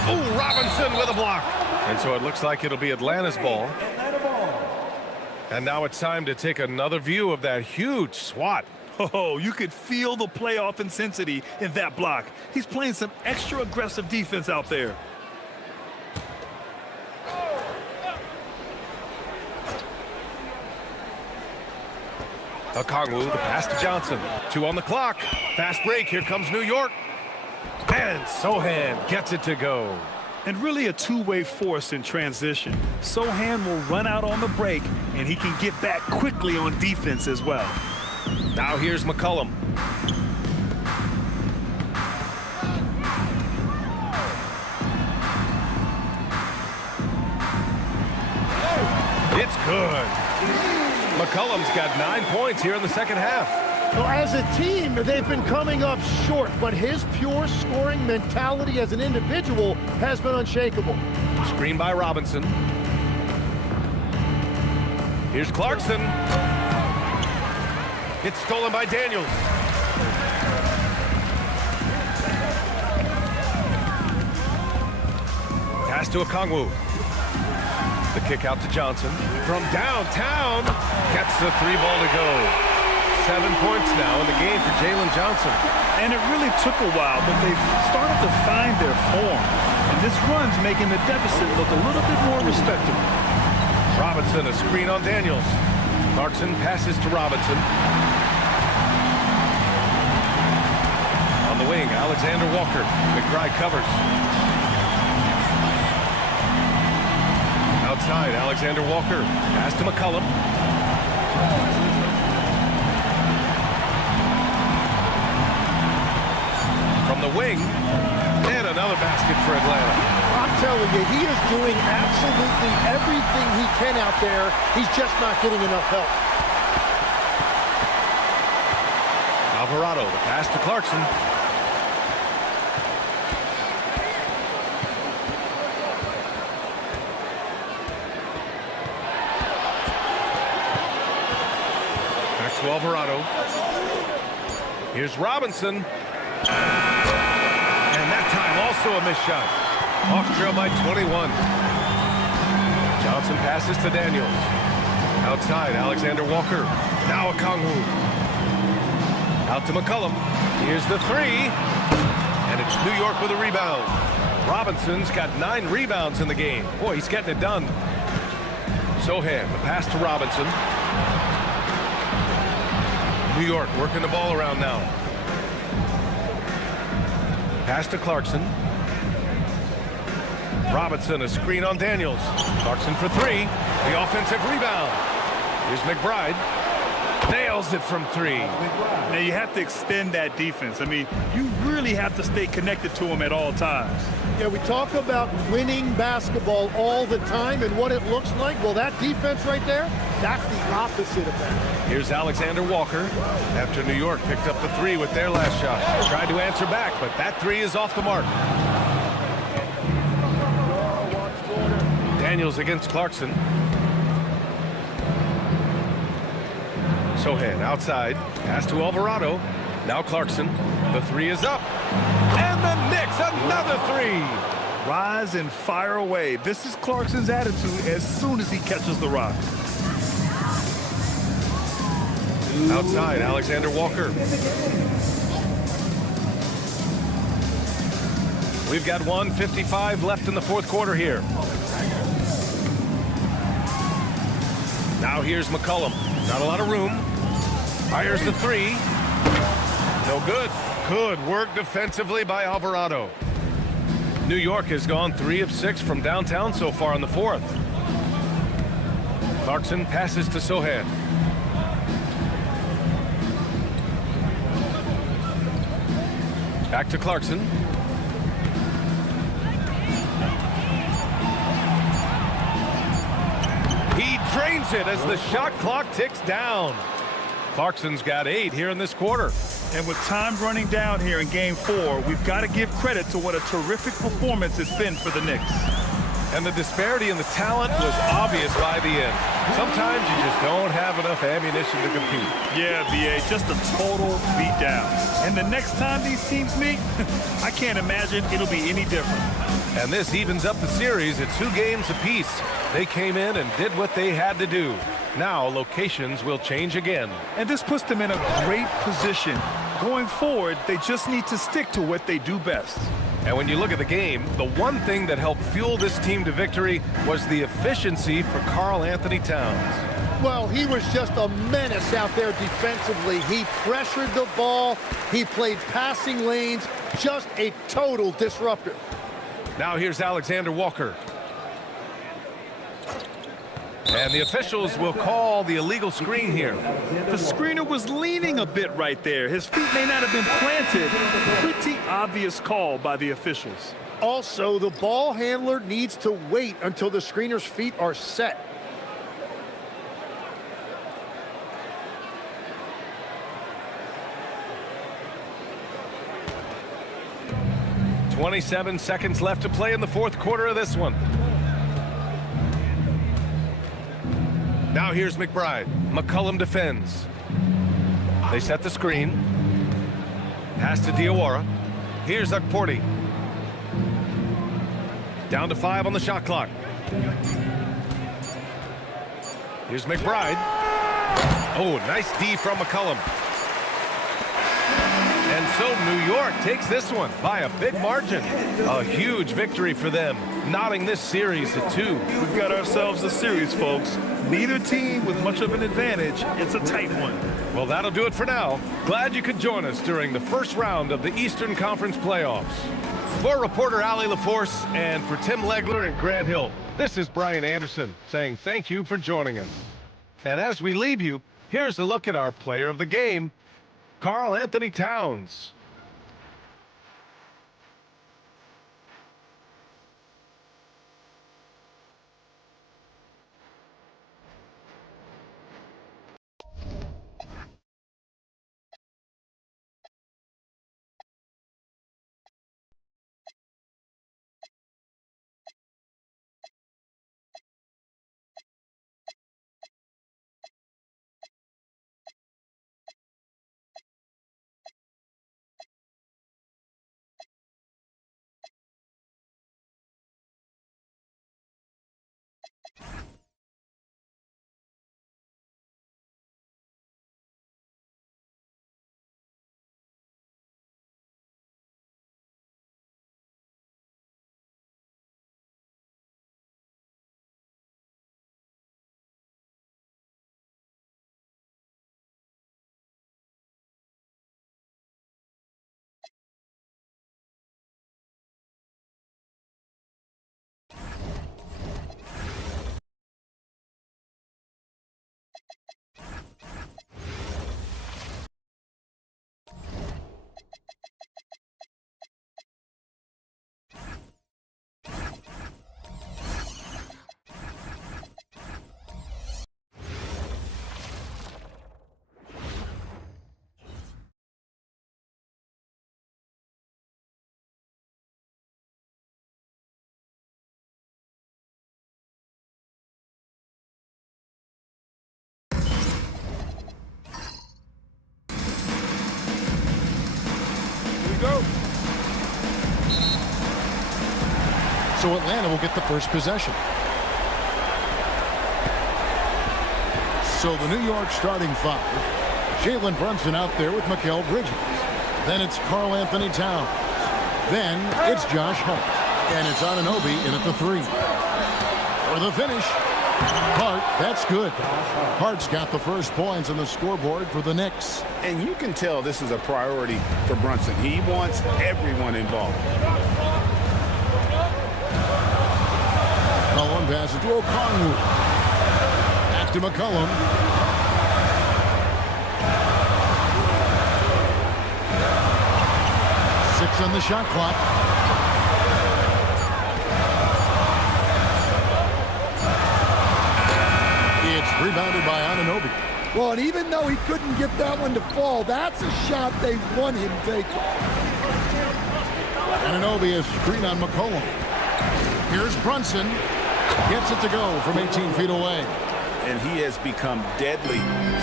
Oh, Robinson with a block. And so it looks like it'll be Atlanta's ball. And now it's time to take another view of that huge swat. Oh, you could feel the playoff intensity in that block. He's playing some extra aggressive defense out there. Okongwu, the pass to Johnson. 2 on the clock. Fast break. Here comes New York. And Sohan gets it to go. And really a two-way force in transition. Sohan will run out on the break, and he can get back quickly on defense as well. Now here's McCollum. It's good. McCollum's got 9 points here in the second half. Well, as a team, they've been coming up short, but his pure scoring mentality as an individual has been unshakable. Screen by Robinson. Here's Clarkson. It's stolen by Daniels. Pass to Okongwu. The kick out to Johnson. From downtown, gets the 3 ball to go. 7 points now in the game for Jalen Johnson. And it really took a while, but they've started to find their form. And this run's making the deficit look a little bit more respectable. Robinson, a screen on Daniels. Clarkson passes to Robinson. On the wing, Alexander Walker. McBride covers. Outside, Alexander Walker. Pass to McCollum. From the wing, and another basket for Atlanta. I'm telling you, he is doing absolutely everything he can out there. He's just not getting enough help. Alvarado, the pass to Clarkson. Back to Alvarado. Here's Robinson. And that time also a missed shot. Hawks trail by 21. Johnson passes to Daniels. Outside, Alexander Walker. Now Okongwu. Out to McCollum. Here's the 3. And it's New York with a rebound. Robinson's got 9 rebounds in the game. Boy, he's getting it done. Sohan, the pass to Robinson. New York working the ball around now. Pass to Clarkson. Robinson, a screen on Daniels. Clarkson for 3. The offensive rebound. Here's McBride. Nails it from 3. Now you have to extend that defense. I mean, you really have to stay connected to him at all times. Yeah, we talk about winning basketball all the time and what it looks like. Well, that defense right there, that's the opposite of that. Here's Alexander Walker after New York picked up the 3 with their last shot. Tried to answer back, but that 3 is off the mark. Daniels against Clarkson. Sohan outside. Pass to Alvarado. Now Clarkson. The 3 is up. And the Knicks, another 3. Rise and fire away. This is Clarkson's attitude as soon as he catches the rock. Outside, Alexander Walker. We've got 1:55 left in the fourth quarter here. Now here's McCollum. Not a lot of room. Fires the 3. No good. Good work defensively by Alvarado. New York has gone 3 of 6 from downtown so far in the fourth. Clarkson passes to Sohan. Back to Clarkson. He drains it as the shot clock ticks down. Clarkson's got 8 here in this quarter. And with time running down here in Game 4, we've got to give credit to what a terrific performance it's been for the Knicks. And the disparity in the talent was obvious by the end. Sometimes you just don't have enough ammunition to compete. Yeah, B.A., just a total beatdown. And the next time these teams meet, I can't imagine it'll be any different. And this evens up the series at 2 games apiece. They came in and did what they had to do. Now locations will change again. And this puts them in a great position. Going forward, they just need to stick to what they do best. And when you look at the game, the one thing that helped fuel this team to victory was the efficiency for Karl Anthony Towns. Well, he was just a menace out there defensively. He pressured the ball. He played passing lanes. Just a total disruptor. Now here's Alexander Walker. And the officials will call the illegal screen here. The screener was leaning a bit right there. His feet may not have been planted. Pretty obvious call by the officials. Also, the ball handler needs to wait until the screener's feet are set. "27 seconds left to play in the 4th quarter of this one. Now here's McBride. McCollum defends. They set the screen. Pass to Diawara. Here's Akporti. Down to 5 on the shot clock. Here's McBride. Oh, nice D from McCollum. And so New York takes this one by a big margin. A huge victory for them, knotting this series at 2. We've got ourselves a series, folks. Neither team with much of an advantage. It's a tight one. Well, that'll do it for now. Glad you could join us during the first round of the Eastern Conference playoffs. For reporter Allie LaForce and for Tim Legler and Grant Hill, this is Brian Anderson saying thank you for joining us. And as we leave you, here's a look at our player of the game, Karl Anthony Towns. So Atlanta will get the first possession. So the New York starting 5. Jalen Brunson out there with Mikal Bridges. Then it's Karl Anthony Towns. Then it's Josh Hart. And it's Anunoby in at the 3. For the finish. Hart, that's good. Hart's got the first points on the scoreboard for the Knicks. And you can tell this is a priority for Brunson. He wants everyone involved. McCollum passes to Okongwu. Back to McCollum. Six on the shot clock. It's rebounded by Anunoby. Well, and even though he couldn't get that one to fall, that's a shot they want him taking. Anunoby is screen on McCollum. Here's Brunson. Gets it to go from 18 feet away. And he has become deadly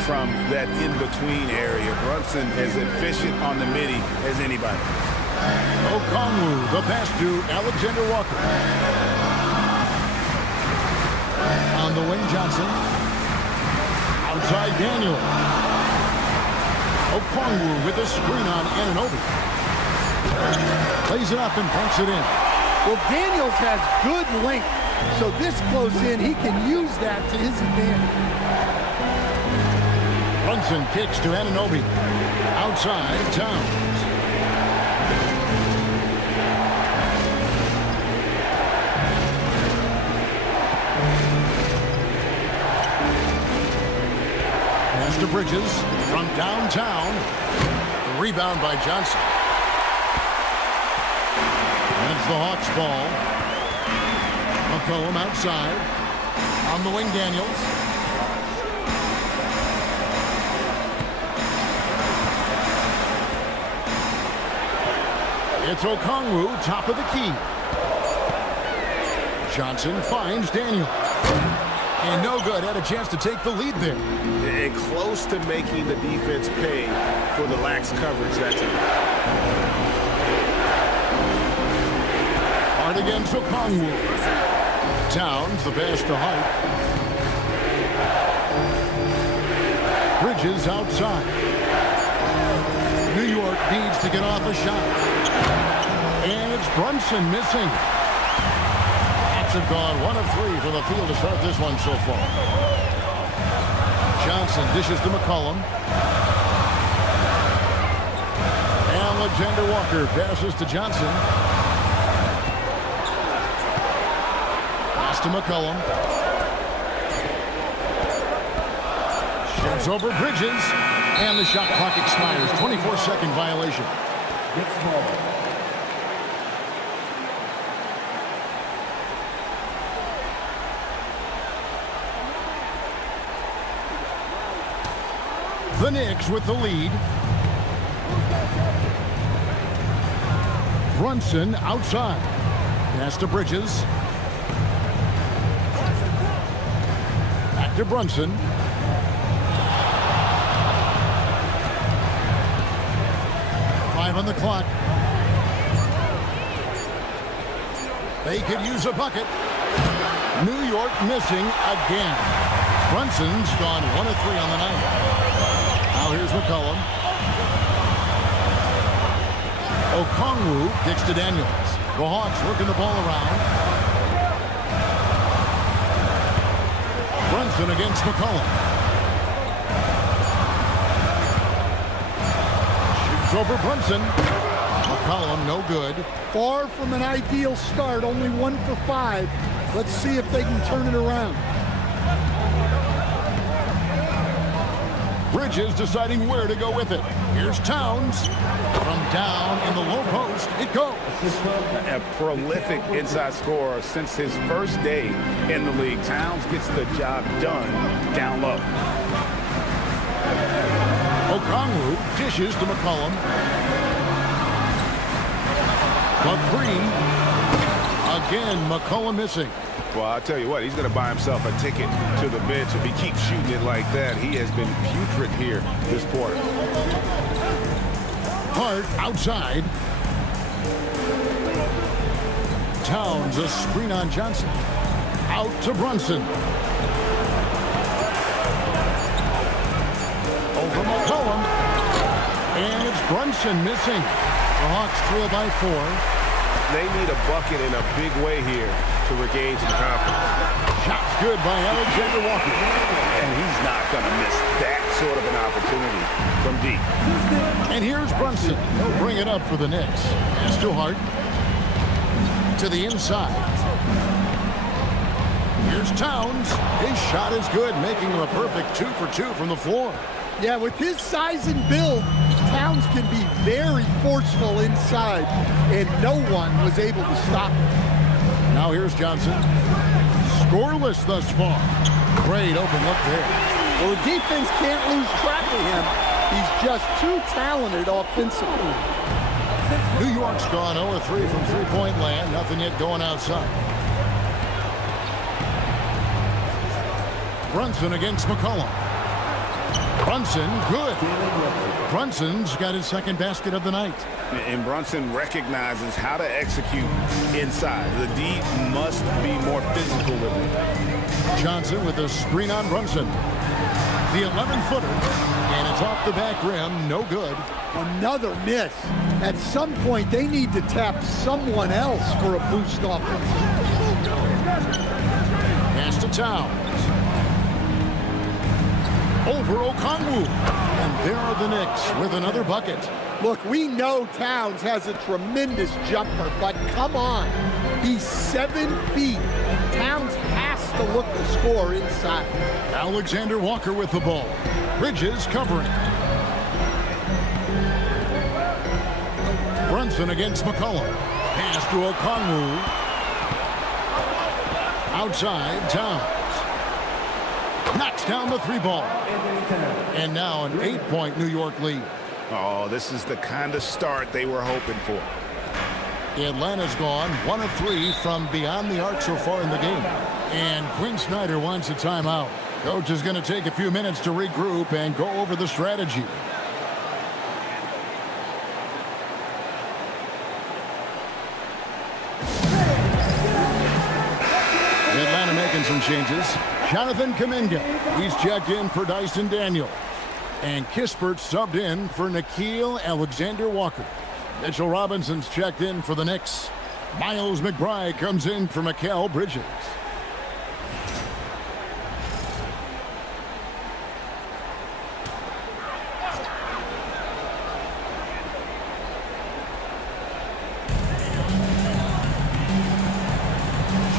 from that in-between area. Brunson is efficient on the midi as anybody. Okongwu, the pass to Alexander Walker. On the wing, Johnson. Outside, Daniel. Okongwu with a screen on Anunoby. Plays it up and punts it in. Well, Daniels has good length, so this close in, he can use that to his advantage. Brunson kicks to Anunoby. Outside, Towns. Pass to Bridges from downtown. Rebound by Johnson. And it's the Hawks ball. McCollum outside. On the wing, Daniels. It's Okongwu, top of the key. Johnson finds Daniel. And no good. Had a chance to take the lead there. And close to making the defense pay for the lax coverage that time. Hard against Okongwu. Towns, the pass to Hart. Bridges outside. New York needs to get off a shot. And it's Brunson missing. Hawks have gone 1 of 3 from the field to start this one so far. Johnson dishes to McCollum. Alexander Walker passes to Johnson. Pass to McCollum. Shoots over Bridges. And the shot clock expires. 24-second violation. The Knicks with the lead. Brunson outside. Pass to Bridges. Back to Brunson. Five on the clock. They could use a bucket. New York missing again. Brunson's gone 1 of 3 on the night. Now here's McCollum. Okongwu kicks to Daniels. The Hawks working the ball around. Brunson against McCollum. Shoots over Brunson. McCollum no good. Far from an ideal start, only 1 for 5. Let's see if they can turn it around. Bridges deciding where to go with it. Here's Towns. From down in the low post, it goes. A prolific inside scorer since his first day in the league. Towns gets the job done down low. Okongwu dishes to McCollum. The 3. Again, McCollum missing. Well, I'll tell you what, he's going to buy himself a ticket to the bench if he keeps shooting it like that. He has been putrid here this quarter. Hart outside. Towns a screen on Johnson. Out to Brunson. Over McCollum. And it's Brunson missing. The Hawks trail by 4. They need a bucket in a big way here to regain some confidence. Shot's good by Alexander Walker. And he's not going to miss that sort of an opportunity from deep. And here's Brunson. He'll bring it up for the Knicks. It's to Hart. To the inside. Here's Towns. His shot is good, making him a perfect 2 for 2 from the floor. Yeah, with his size and build, Towns can be very forceful inside, and no one was able to stop him. Now here's Johnson. Scoreless thus far. Great open look there. Well, the defense can't lose track of him. He's just too talented offensively. New York's gone 0-3 from three-point land. Nothing yet going outside. Brunson against McCollum. Brunson, good. Brunson's got his second basket of the night. And Brunson recognizes how to execute inside. The D must be more physical with it. Johnson with a screen on Brunson. The 11-footer, and it's off the back rim, no good. Another miss. At some point, they need to tap someone else for a boost offense. Pass to Towns. Over Okongwu. And there are the Knicks with another bucket. Look, we know Towns has a tremendous jumper, but come on. He's 7 feet. Towns has to look to score inside. Alexander Walker with the ball. Bridges covering. Brunson against McCollum. Pass to Okongwu. Outside, Towns. Knocks down the three ball. And now an 8-point New York lead. Oh, this is the kind of start they were hoping for. Atlanta's gone 1 of 3 from beyond the arc so far in the game. And Quinn Snyder wants a timeout. Coach is going to take a few minutes to regroup and go over the strategy. Atlanta making some changes. Jonathan Kuminga, he's checked in for Dyson Daniel. And Kispert subbed in for Nickeil Alexander-Walker. Mitchell Robinson's checked in for the Knicks. Miles McBride comes in for Mikal Bridges.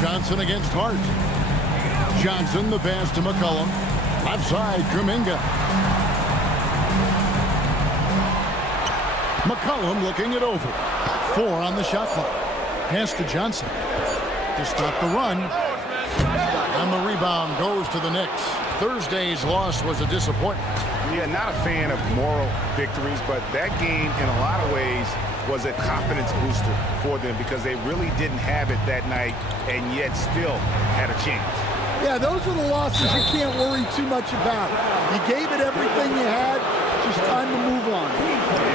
Johnson against Hart. Johnson, the pass to McCollum. Left side, Kuminga. McCollum looking it over. 4 on the shot clock. Pass to Johnson to stop the run. And the rebound goes to the Knicks. Thursday's loss was a disappointment. Yeah, not a fan of moral victories, but that game in a lot of ways was a confidence booster for them because they really didn't have it that night and yet still had a chance. Yeah, those are the losses you can't worry too much about. You gave it everything you had. Just time to move on.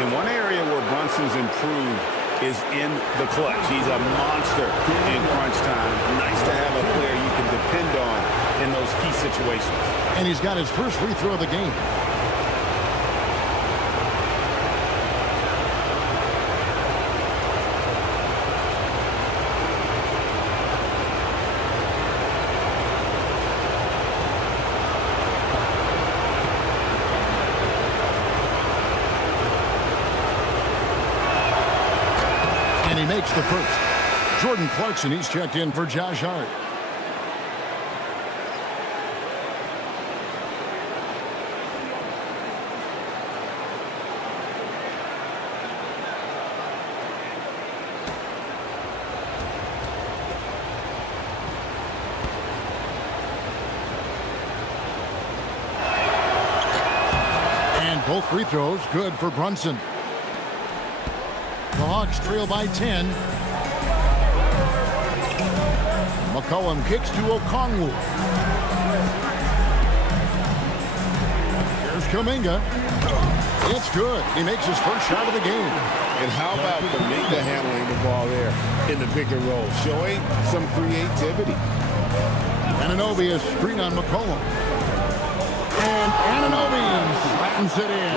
In one area where Brunson's improved is in the clutch. He's a monster in crunch time. Nice to have a player you can depend on in those key situations. And he's got his first free throw of the game. And he makes the first. Jordan Clarkson, he's checked in for Josh Hart. And both free throws good for Brunson. The Hawks trail by 10. McCollum kicks to Okongwu. Here's Kuminga. It's good. He makes his first shot of the game. And how about Kuminga handling the ball there in the pick and roll, showing some creativity. Anunoby is screen on McCollum. And Anunoby slams it in.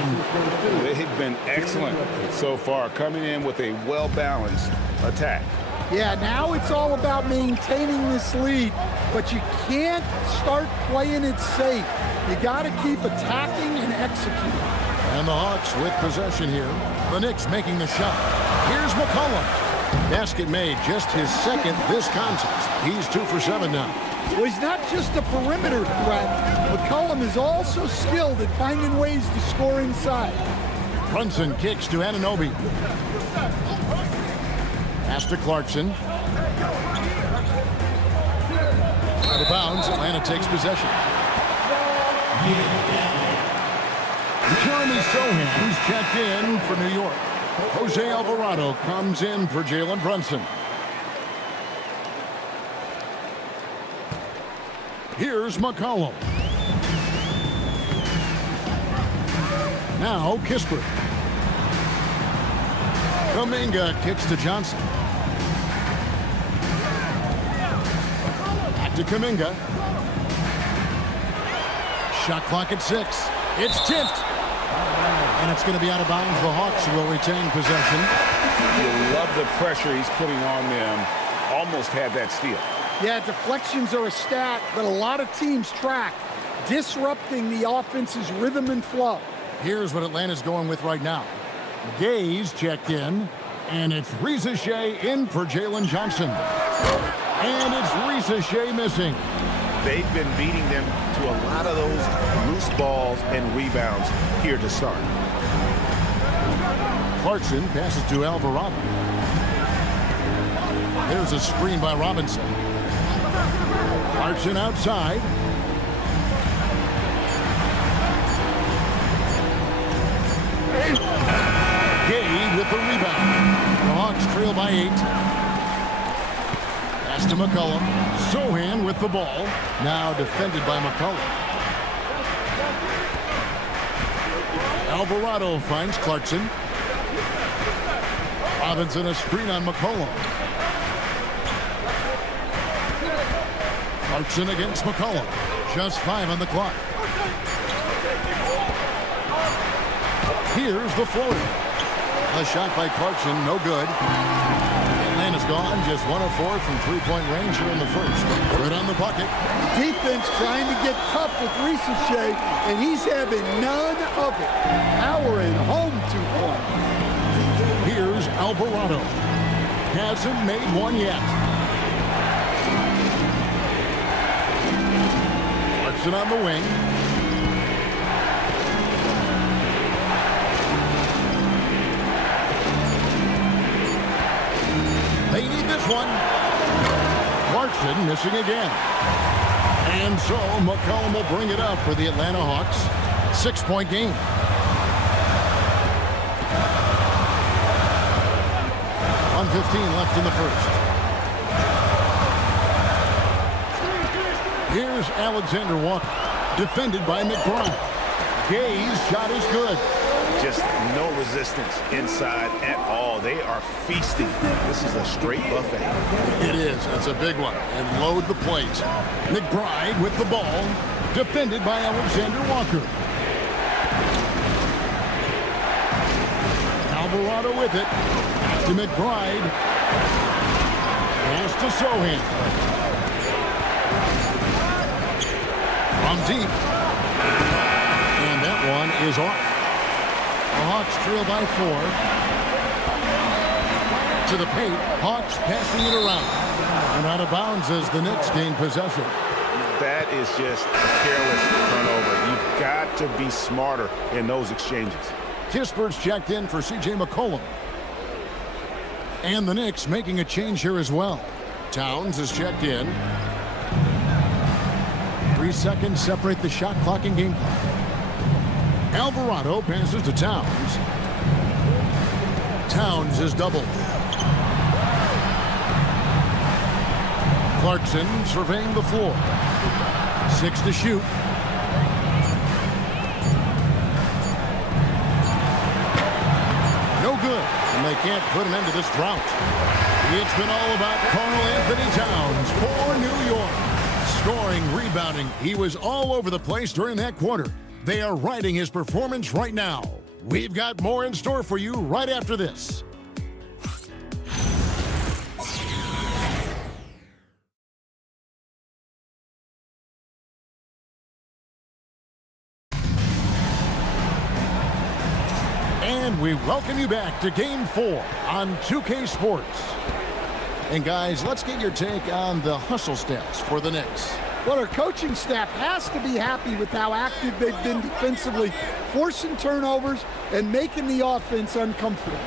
They've been excellent so far, coming in with a well-balanced attack. Yeah, now it's all about maintaining this lead, but you can't start playing it safe. You got to keep attacking and executing. And the Hawks with possession here. The Knicks making the shot. Here's McCollum. Basket made, just his second this contest. He's 2 for 7 now. Well, he's not just a perimeter threat. McCollum is also skilled at finding ways to score inside. Brunson kicks to Anunoby. Pass to Clarkson. Out of bounds, Atlanta takes possession. Jeremy Sohan's checked in for New York. Jose Alvarado comes in for Jalen Brunson. Here's McCollum. Now Kispert. Kuminga kicks to Johnson. Back to Kuminga. Shot clock at 6. It's tipped. And it's going to be out of bounds. The Hawks will retain possession. You love the pressure he's putting on them. Almost had that steal. Yeah, deflections are a stat that a lot of teams track, disrupting the offense's rhythm and flow. Here's what Atlanta's going with right now. Gaze checked in, and it's Risa Shea in for Jalen Johnson. And it's Risa Shea missing. They've been beating them to a lot of those loose balls and rebounds here to start. Clarkson passes to Alvarado. There's a screen by Robinson. Clarkson outside. Gay with the rebound. The Hawks trail by 8. Pass to McCollum. Sohan with the ball. Now defended by McCollum. Alvarado finds Clarkson. Robinson a screen on McCollum. Clarkson against McCollum. Just 5 on the clock. Here's the floater. A shot by Clarkson, no good. Atlanta's gone, just 1 of 4 from three-point range here in the first. Good on the bucket. Defense trying to get tough with Risa Shea, and he's having none of it. Powering home 2 points. Here's Alvarado. Hasn't made one yet. Clarkson on the wing. They need this one. Clarkson missing again. And so McCollum will bring it up for the Atlanta Hawks. 6-point game. .15 left in the first. Here's Alexander Walker. Defended by McBride. Gay's shot is good. Just no resistance inside at all. They are feasting. This is a straight buffet. It is. It's a big one. And load the plate. McBride with the ball. Defended by Alexander Walker. Alvarado with it. Back to McBride. Pass to Sohan. From deep. And that one is off. The Hawks trail by 4. To the paint. Hawks passing it around. And out of bounds as the Knicks gain possession. That is just a careless turnover. You've got to be smarter in those exchanges. Kispert's checked in for C.J. McCollum. And the Knicks making a change here as well. Towns is checked in. 3 seconds separate the shot clock and game clock. Alvarado passes to Towns. Towns is doubled. Clarkson surveying the floor. 6 to shoot. No good. And they can't put an end to this drought. It's been all about Karl Anthony Towns for New York. Scoring, rebounding. He was all over the place during that quarter. They are riding his performance right now. We've got more in store for you right after this. And we welcome you back to Game 4 on 2K Sports. And guys, let's get your take on the hustle stats for the Knicks. Well, our coaching staff has to be happy with how active they've been defensively, forcing turnovers and making the offense uncomfortable.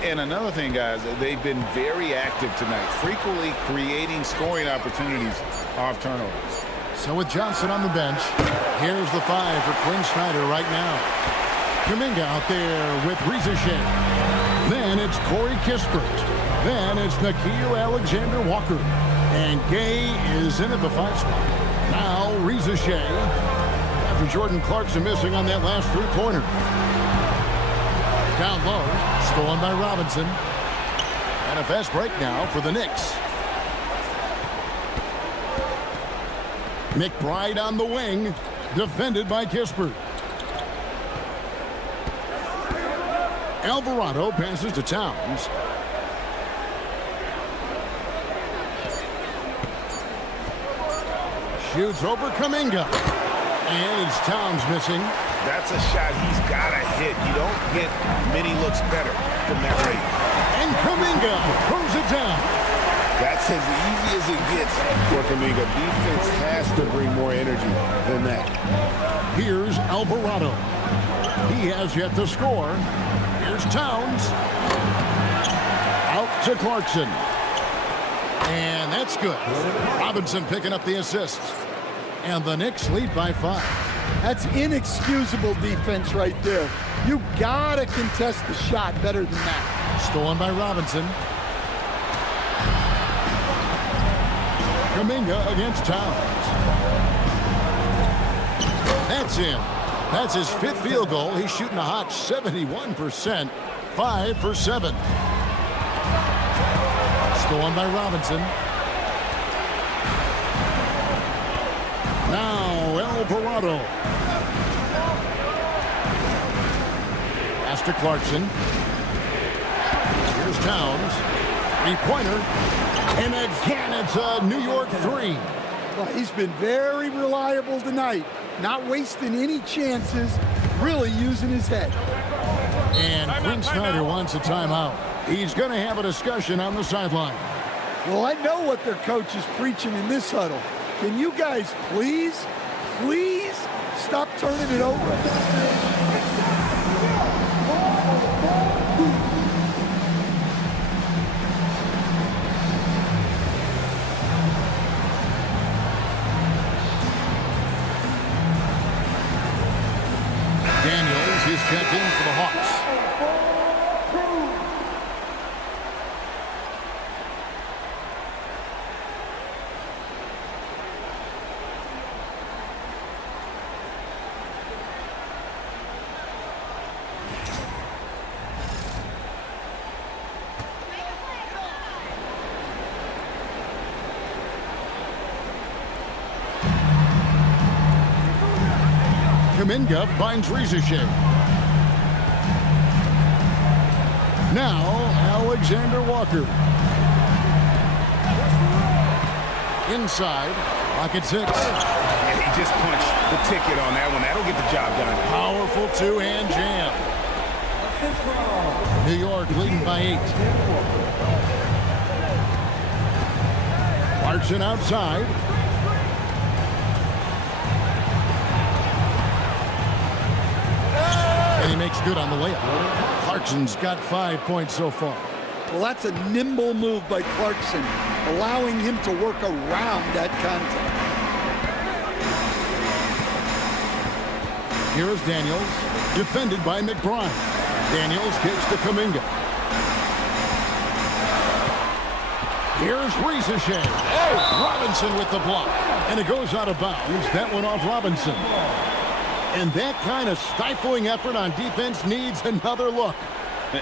And another thing, guys, they've been very active tonight, frequently creating scoring opportunities off turnovers. So with Johnson on the bench, here's the 5 for Quinn Snyder right now. Kuminga out there with Shea. Then it's Corey Kispert. Then it's Nickeil Alexander-Walker. And Gay is in at the 5 spot. Now Shea. After Jordan Clarkson missing on that last 3-pointer. Down low. Stolen by Robinson. And a fast break now for the Knicks. McBride on the wing. Defended by Kispert. Alvarado passes to Towns. Shoots over Kuminga. And it's Towns missing. That's a shot he's got to hit. You don't get many looks better from that rate. And Kuminga throws it down. That's as easy as it gets for Kuminga. Defense has to bring more energy than that. Here's Alvarado. He has yet to score. Here's Towns. Out to Clarkson. And that's good. Robinson picking up the assist. And the Knicks lead by 5. That's inexcusable defense right there. You gotta contest the shot better than that. Stolen by Robinson. Kuminga against Towns. That's in. That's his 5th field goal. He's shooting a hot 71%. 5 for 7. Stolen by Robinson. Now Alvarado. Pass to Clarkson. Here's Towns. 3-pointer. And again, it's a New York 3. Well, he's been very reliable tonight. Not wasting any chances. Really using his head. And Quinn Snyder wants a timeout. He's going to have a discussion on the sideline. Well, I know what their coach is preaching in this huddle. Can you guys please stop turning it over? Daniels is checked in for the Hawks. Kuminga finds Shea. Now Alexander Walker. Inside. Pocket 6. And he just punched the ticket on that one. That'll get the job done. Powerful 2-hand jam. New York leading by 8. Clarkson outside. And he makes good on the layup. Clarkson's got 5 points so far. Well, that's a nimble move by Clarkson, allowing him to work around that contact. Here is Daniels, defended by McBride. Daniels kicks to Kuminga. Here's Shea. Oh, Robinson with the block. And it goes out of bounds. That one off Robinson. And that kind of stifling effort on defense needs another look.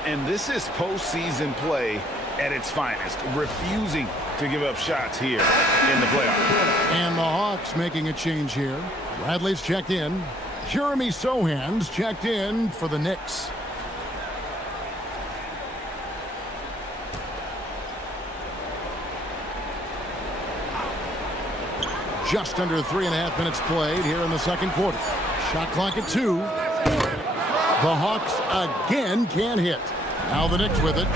And this is postseason play at its finest, refusing to give up shots here in the playoffs. And the Hawks making a change here. Bradley's checked in. Jeremy Sohan's checked in for the Knicks. Just under 3.5 minutes played here in the second quarter. Shot clock at 2. The Hawks again can't hit. Now the Knicks with it.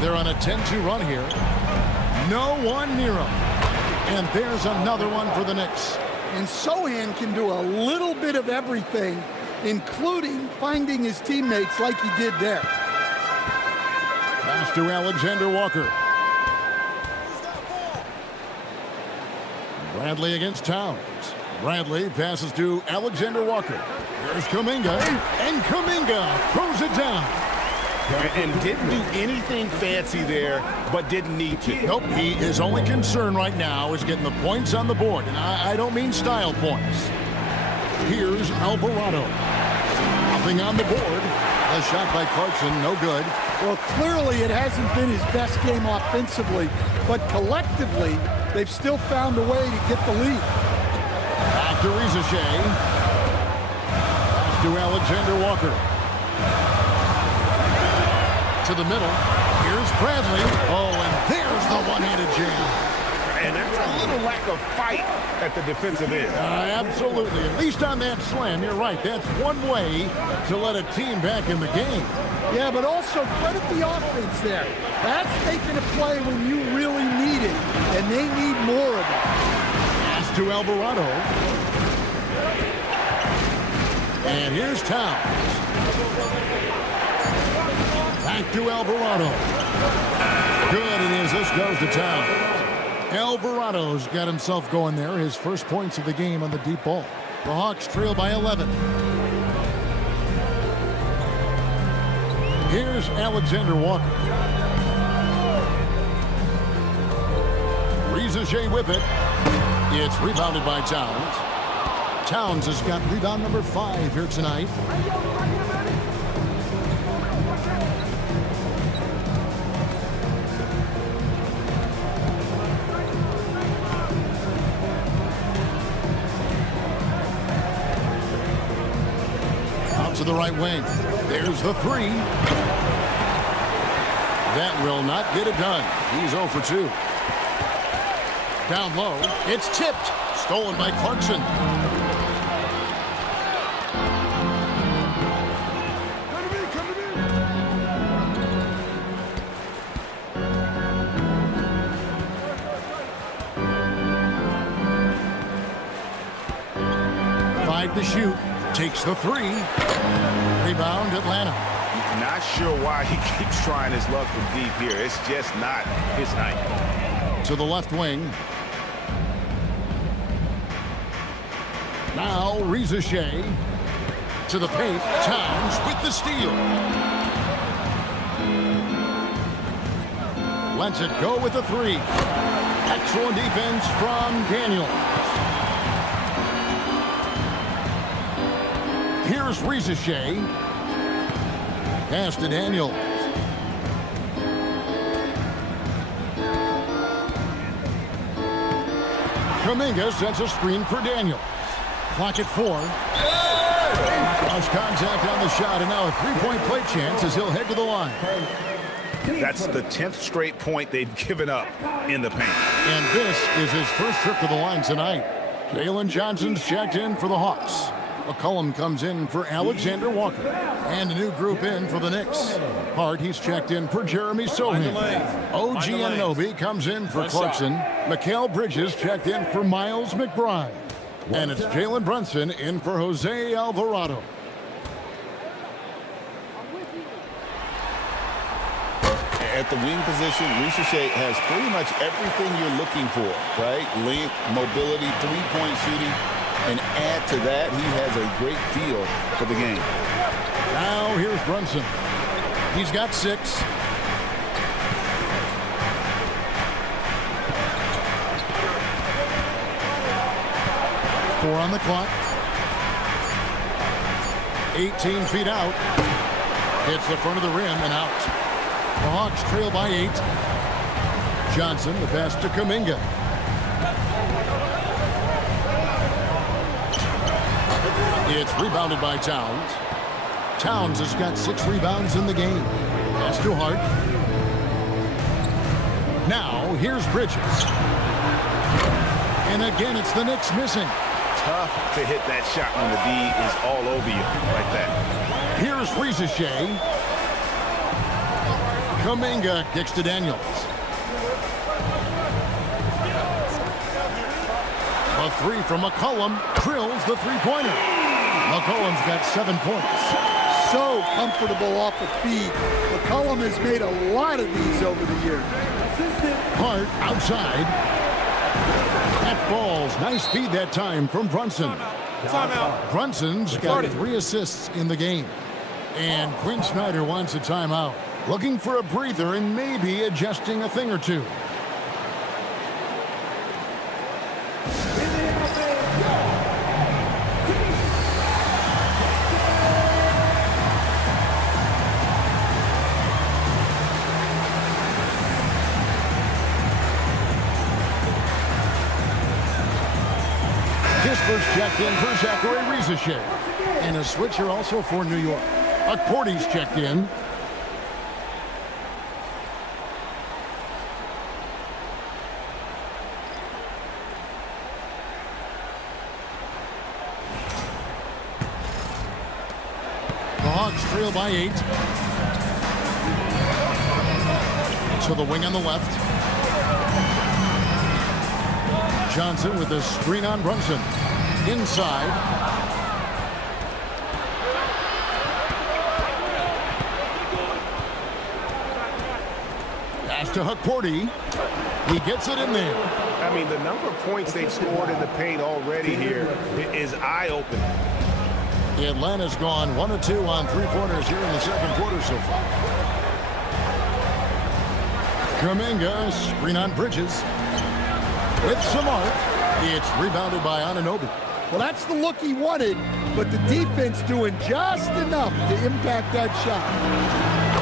They're on a 10-2 run here. No one near them. And there's another one for the Knicks. And Sohan can do a little bit of everything, including finding his teammates like he did there. Pass to Alexander Walker. Bradley against Towns. Bradley passes to Alexander Walker. Here's Kuminga, and Kuminga throws it down. And didn't do anything fancy there, but didn't need to. Nope, his only concern right now is getting the points on the board, and I don't mean style points. Here's Alvarado. Nothing on the board. A shot by Clarkson, no good. Well, clearly it hasn't been his best game offensively, but collectively, they've still found a way to get the lead. Back to Rizashea. Pass to Alexander Walker. To the middle. Here's Bradley. Oh, and there's the one-handed jam. And that's a little lack of fight at the defensive end. Absolutely. At least on that slam, you're right. That's one way to let a team back in the game. Yeah, but also credit the offense there. That's making a play when you really need it, and they need more of it. Pass to Alvarado. And here's Towns. Back to Alvarado. Good it is. This goes to Towns. Alvarado's got himself going there. His first points of the game on the deep ball. The Hawks trail by 11. Here's Alexander Walker. Rizashea with it. It's rebounded by Towns. Towns has got rebound number 5 here tonight. To the right wing. There's the 3. That will not get it done. He's 0 for 2. Down low. It's tipped. Stolen by Clarkson. Five to shoot. Takes the 3. Rebound, Atlanta. Not sure why he keeps trying his luck from deep here. It's just not his night. To the left wing. Now Rizashea. To the paint. Towns with the steal. Lets it go with the 3. Excellent defense from Daniels. Here's Rizashea. Pass to Daniels. Kuminga sets a screen for Daniels. Clock at 4. Cross contact on the shot, and now a 3-point play chance as he'll head to the line. That's the 10th straight point they've given up in the paint. And this is his first trip to the line tonight. Jalen Johnson's checked in for the Hawks. McCollum comes in for Alexander Walker. And a new group in for the Knicks. Hart, he's checked in for Jeremy Sohan. OG Anunoby comes in for Clarkson. Mikal Bridges checked in for Miles McBride. And it's Jalen Brunson in for Jose Alvarado. At the wing position, Rizashea has pretty much everything you're looking for, right? Length, mobility, three-point shooting. And add to that, he has a great feel for the game. Now here's Brunson. He's got 6. Four on the clock. 18 feet out. Hits the front of the rim and out. The Hawks trail by 8. Johnson, the pass to Kuminga. It's rebounded by Towns. Towns has got 6 rebounds in the game. Pass to Hart. Now, here's Bridges. And again, it's the Knicks missing. Tough to hit that shot when the D is all over you like that. Here's Rizashea. Kuminga kicks to Daniels. A 3 from McCollum drills the three-pointer. McCollum's got 7 points. So comfortable off the feed. McCollum has made a lot of these over the years. Hart outside. That falls. Nice feed that time from Brunson. Timeout. Brunson's got 3 assists in the game. And Quinn Snyder wants a timeout. Looking for a breather and maybe adjusting a thing or two. Kisper's checked in for Zachary Rizachet. And a switcher also for New York. Porty's checked in. The Hawks trail by 8. To the wing on the left. Johnson with a screen on Brunson. Inside. Pass to Porty. He gets it in there. I mean, the number of points they've scored in the paint already here is eye-opening. Atlanta's gone 1 of 2 on 3-pointers here in the second quarter so far. Kuminga, screen on Bridges. With some art, it's rebounded by Anunoby. Well, that's the look he wanted, but the defense doing just enough to impact that shot.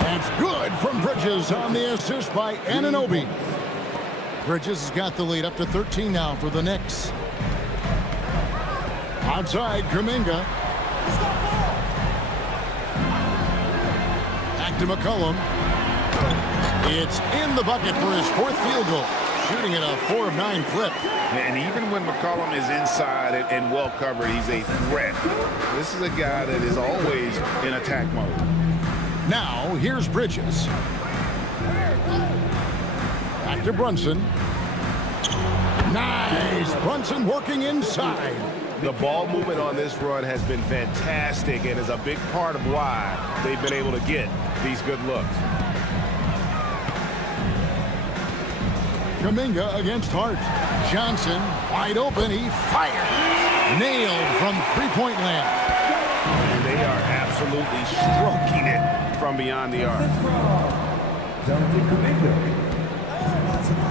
That's good from Bridges on the assist by Anunoby. Bridges has got the lead up to 13 now for the Knicks. Outside, Kuminga. Back to McCollum. It's in the bucket for his 4th field goal. Shooting at a 4 of 9 clip. And even when McCollum is inside and well covered, he's a threat. This is a guy that is always in attack mode. Now, here's Bridges. Back to Brunson. Nice! Brunson working inside. The ball movement on this run has been fantastic and is a big part of why they've been able to get these good looks. Kuminga against Hart. Johnson wide open. He fires. Nailed from 3-point land. And they are absolutely stroking it from beyond the arc.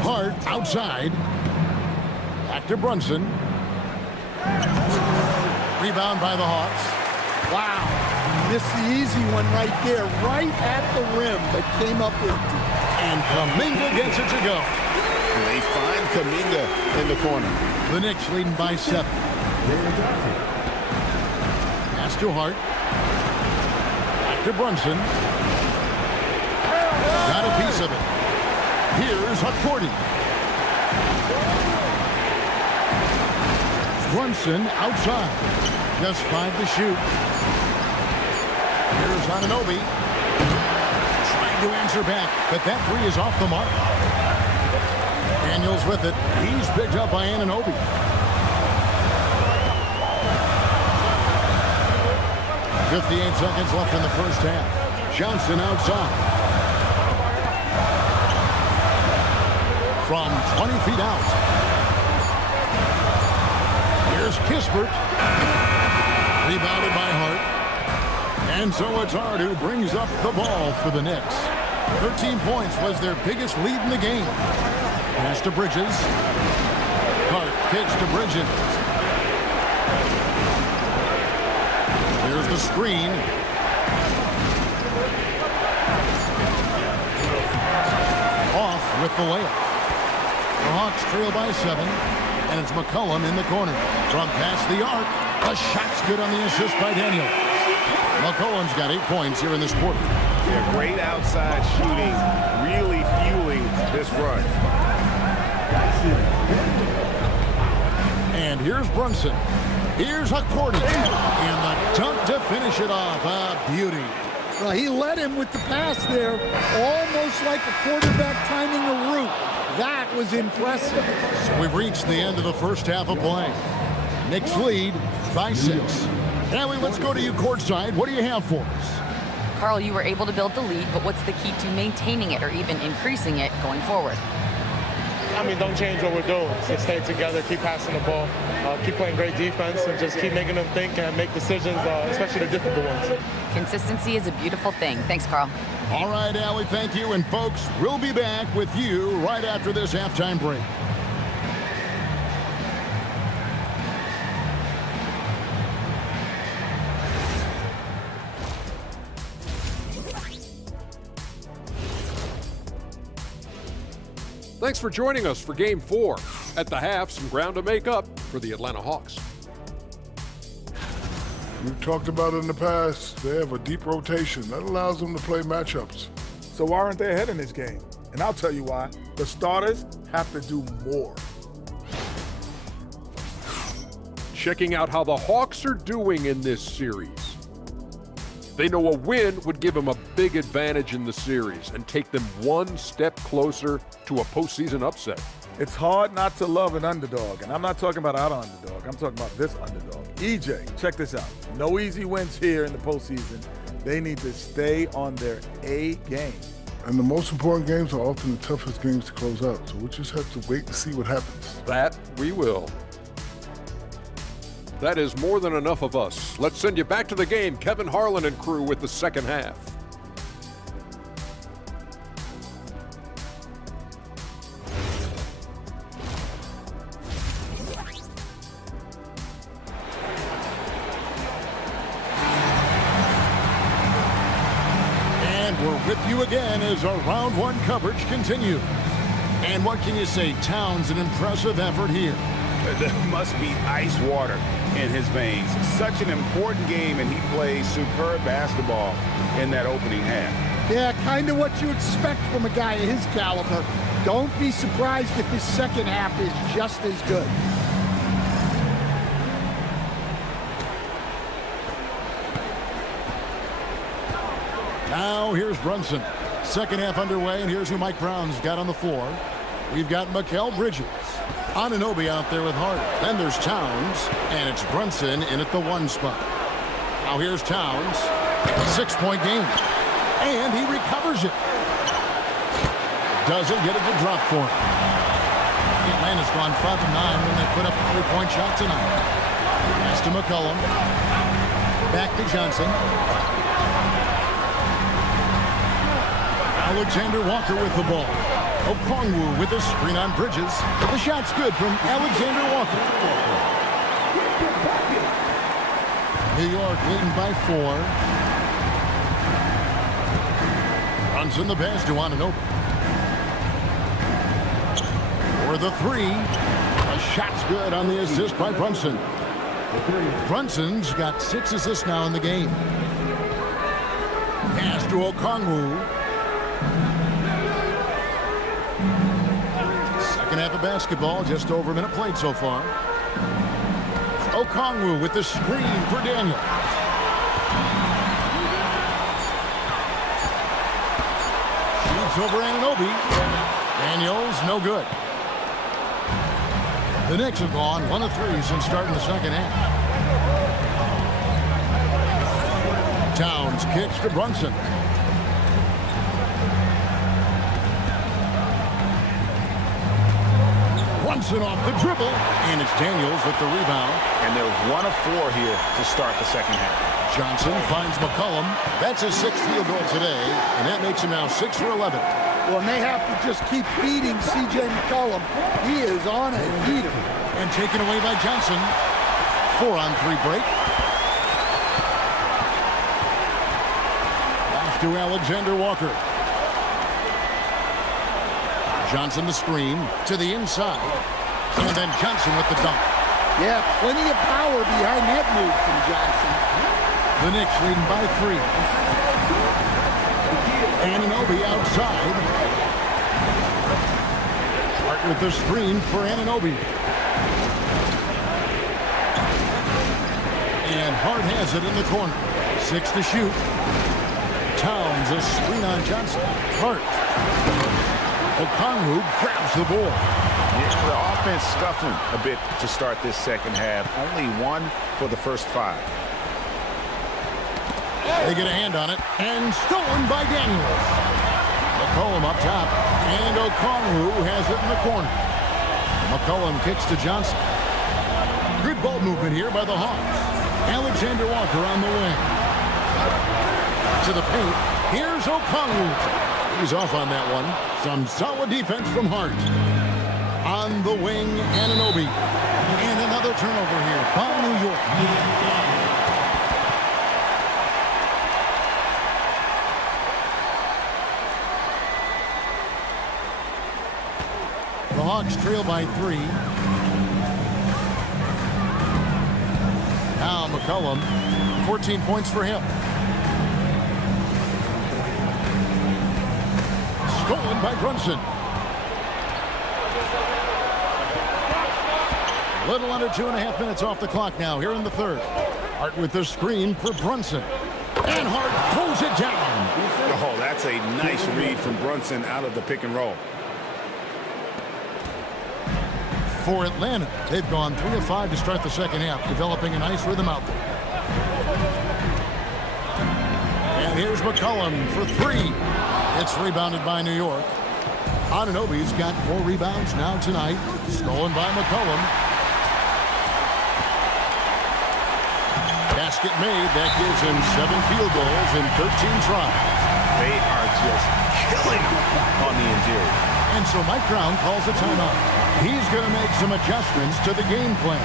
Hart outside. Back to Brunson. Rebound by the Hawks. Wow. Missed the easy one right there, right at the rim, but came up empty. And Kuminga gets it to go. They find Kuminga in the corner. The Knicks leading by 7. Pass to Hart. Back to Brunson. Got a piece of it. Here's Porty. Brunson outside. Just 5 to shoot. Here's Anunoby. Trying to answer back, but that 3 is off the mark. Daniels with it. He's picked up by Anunoby. .58 seconds left in the first half. Johnson outside. From 20 feet out. Here's Kispert. Rebounded by Hart. And so it's Hart who brings up the ball for the Knicks. 13 points was their biggest lead in the game. Pass to Bridges. Hart kicks to Bridges. Here's the screen. Off with the layup. The Hawks trail by 7. And it's McCollum in the corner. From past the arc. The shot's good on the assist by Daniels. McCollum's got 8 points here in this quarter. Yeah, great outside shooting. Really fueling this run. And here's Brunson. Here's Porty. And the dunk to finish it off. A beauty. Well, he led him with the pass there, almost like a quarterback timing a route. That was impressive. So we've reached the end of the first half of play. Knicks lead by 6. Allie, let's go to you courtside. What do you have for us? Carl, you were able to build the lead, but what's the key to maintaining it or even increasing it going forward? don't change what we're doing. Just stay together, keep passing the ball, keep playing great defense, and just keep making them think and make decisions, especially the difficult ones. Consistency is a beautiful thing. Thanks, Carl. All right, Allie, thank you. And folks, we'll be back with you right after this halftime break. Thanks for joining us for Game 4. At the half, some ground to make up for the Atlanta Hawks. We've talked about it in the past. They have a deep rotation. That allows them to play matchups. So why aren't they ahead in this game? And I'll tell you why. The starters have to do more. Checking out how the Hawks are doing in this series. They know a win would give them a big advantage in the series and take them one step closer to a postseason upset. It's hard not to love an underdog, and I'm not talking about our underdog. I'm talking about this underdog. EJ, check this out. No easy wins here in the postseason. They need to stay on their A game. And the most important games are often the toughest games to close out, so we'll just have to wait and see what happens. That we will. That is more than enough of us. Let's send you back to the game, Kevin Harlan and crew with the second half. And we're with you again as our round one coverage continues. And what can you say? Towns, an impressive effort here. There must be ice water in his veins. Such an important game, and he plays superb basketball in that opening half. Yeah, kind of what you expect from a guy of his caliber. Don't be surprised if his second half is just as good. Now here's Brunson. Second half underway, and here's who Mike Brown's got on the floor. We've got Mikal Bridges. Anunoby out there with Hart. Then there's Towns, and it's Brunson in at the one spot. Now here's Towns. 6-point game. And he recovers it. Doesn't get it to drop for him. Atlanta's gone 5 of 9 when they put up a 3-point shot tonight. Pass to McCollum. Back to Johnson. Alexander Walker with the ball. Okongwu with a screen on Bridges. The shot's good from Alexander Walker. New York leading by 4. Brunson the pass to Anunoby. For the 3. A shot's good on the assist by Brunson. Brunson's got 6 assists now in the game. Pass to Okongwu. Second half of basketball, just over a minute played so far. Okongwu with the screen for Daniel. Shoots over Anunoby. Daniels, no good. The Knicks have gone 1 of 3 since starting the second half. Towns kicks to Brunson. Brunson off the dribble, and it's Daniels with the rebound. And they're 1 of 4 here to start the second half. Johnson finds McCollum. That's his 6th field goal today, and that makes him now 6 for 11. Well, and they have to just keep feeding C.J. McCollum. He is on a heater. And taken away by Johnson. 4-on-3 break. Pass to Alexander Walker. Johnson the screen to the inside. And then Johnson with the dunk. Yeah, plenty of power behind that move from Johnson. The Knicks leading by 3. Anunoby outside. Hart with the screen for Anunoby. And Hart has it in the corner. 6 to shoot. Towns a screen on Johnson. Hart. Okongwu grabs the ball. Yeah, the offense scuffling a bit to start this second half. Only 1 for the first 5. They get a hand on it, and stolen by Daniels. McCollum up top. And Okongwu has it in the corner. McCollum kicks to Johnson. Good ball movement here by the Hawks. Alexander Walker on the wing. To the paint. Here's Okongwu. He's off on that one. Some solid defense from Hart. On the wing, Anunoby. And another turnover here by New York. The Hawks trail by 3. Now McCollum, 14 points for him. Stolen by Brunson. A little under 2.5 minutes off the clock now here in the third. Hart with the screen for Brunson. And Hart throws it down. Oh, that's a nice read from Brunson out of the pick and roll. For Atlanta, they've gone 3 of 5 to start the second half, developing a nice rhythm out there. And here's McCollum for 3. It's rebounded by New York. Anunoby's got 4 rebounds now tonight. Stolen by McCollum. Basket made. That gives him 7 field goals in 13 tries. They are just killing him on the interior. And so Mike Brown calls a timeout. He's going to make some adjustments to the game plan.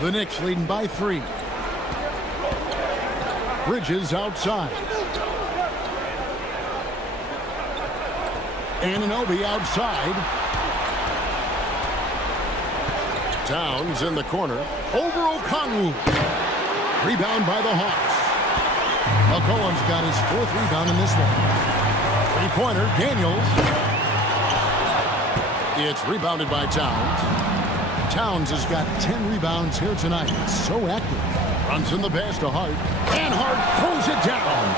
The Knicks leading by 3. Bridges outside. Anunoby outside. Towns in the corner. Over Okongwu. Rebound by the Hawks. McCollum's got his 4th rebound in this one. 3-pointer, Daniels. It's rebounded by Towns. Towns has got 10 rebounds here tonight. So active. Runs in the pass to Hart. And Hart throws it down.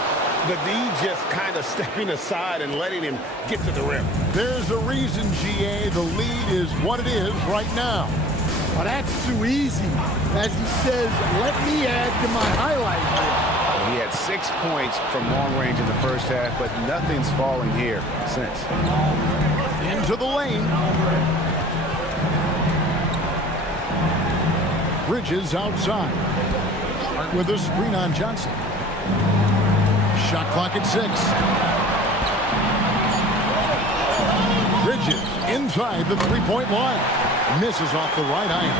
The D just kind of stepping aside and letting him get to the rim. There's a reason, GA, the lead is what it is right now. Well, that's too easy. As he says, let me add to my highlight reel. He had 6 points from long range in the first half, but nothing's falling here since. Into the lane. Bridges outside. Hart with a screen on Johnson. Shot clock at 6. Bridges inside the 3-point line. Misses off the right iron.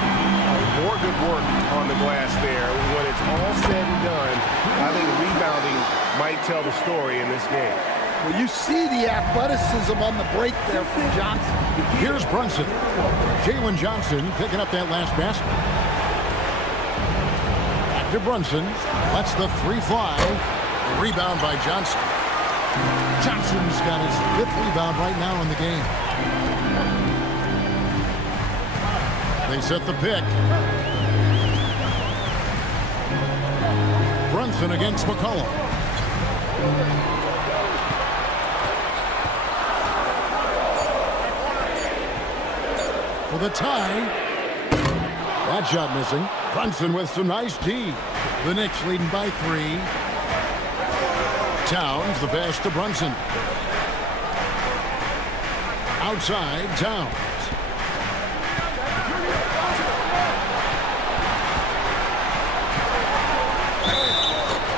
More good work on the glass there. When it's all said and done, I think rebounding might tell the story in this game. Well, you see the athleticism on the break there from Johnson. Here's Brunson. Jalen Johnson picking up that last basket. Back to Brunson. Lets the 3 fly. Rebound by Johnson. Johnson's got his 5th rebound right now in the game. They set the pick. Brunson against McCollum. For the tie. That shot missing. Brunson with some nice D. The Knicks leading by 3. Towns, the pass to Brunson. Outside, Towns.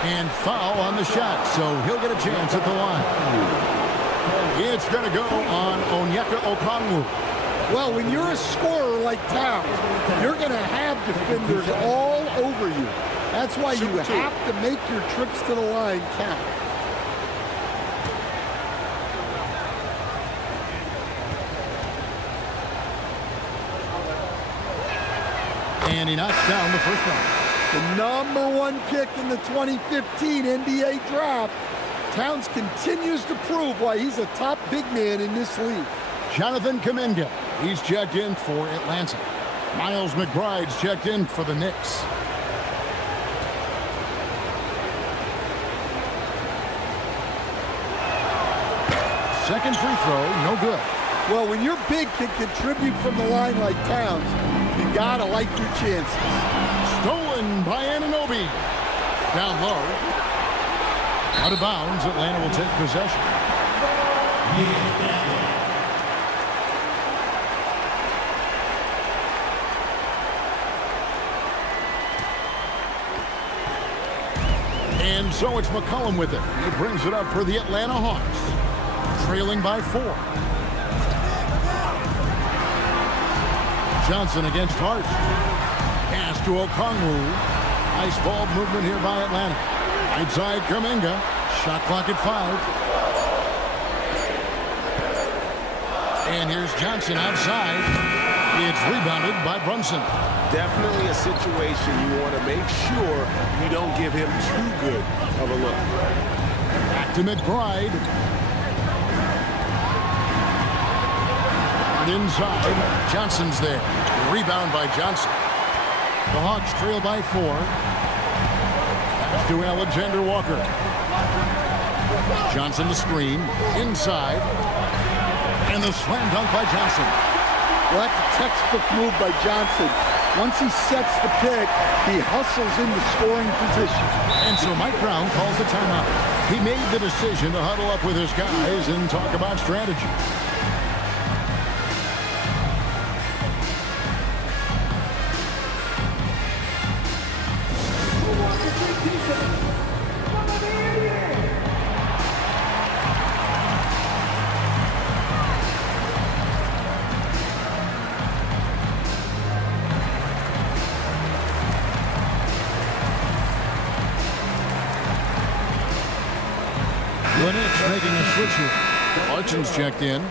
And foul on the shot, so he'll get a chance at the line. It's going to go on Onyeka Okongwu. Well, when you're a scorer like Towns, you're going to have defenders all over you. That's why you have to make your trips to the line count. And he knocks down the first one. The #1 pick in the 2015 NBA draft. Towns continues to prove why he's a top big man in this league. Jonathan Kuminga, he's checked in for Atlanta. Miles McBride's checked in for the Knicks. Second free throw, no good. Well, when your big can contribute from the line like Towns, you gotta like your chances. Stolen by Anunoby. Down low. Out of bounds, Atlanta will take possession. And so it's McCollum with it. He brings it up for the Atlanta Hawks. Trailing by 4. Johnson against Hart. Pass to Okongwu. Nice ball movement here by Atlanta. Right side Kuminga. Shot clock at 5. And here's Johnson outside. It's rebounded by Brunson. Definitely a situation you want to make sure you don't give him too good of a look. Back to McBride. Inside. Johnson's there. Rebound by Johnson. The Hawks trail by 4. Pass to Alexander Walker. Johnson the screen. Inside. And the slam dunk by Johnson. Well, that's a textbook move by Johnson. Once he sets the pick, he hustles into scoring position. And so Mike Brown calls the timeout. He made the decision to huddle up with his guys and talk about strategy. The Knicks making a switch here. Clarkson's checked in.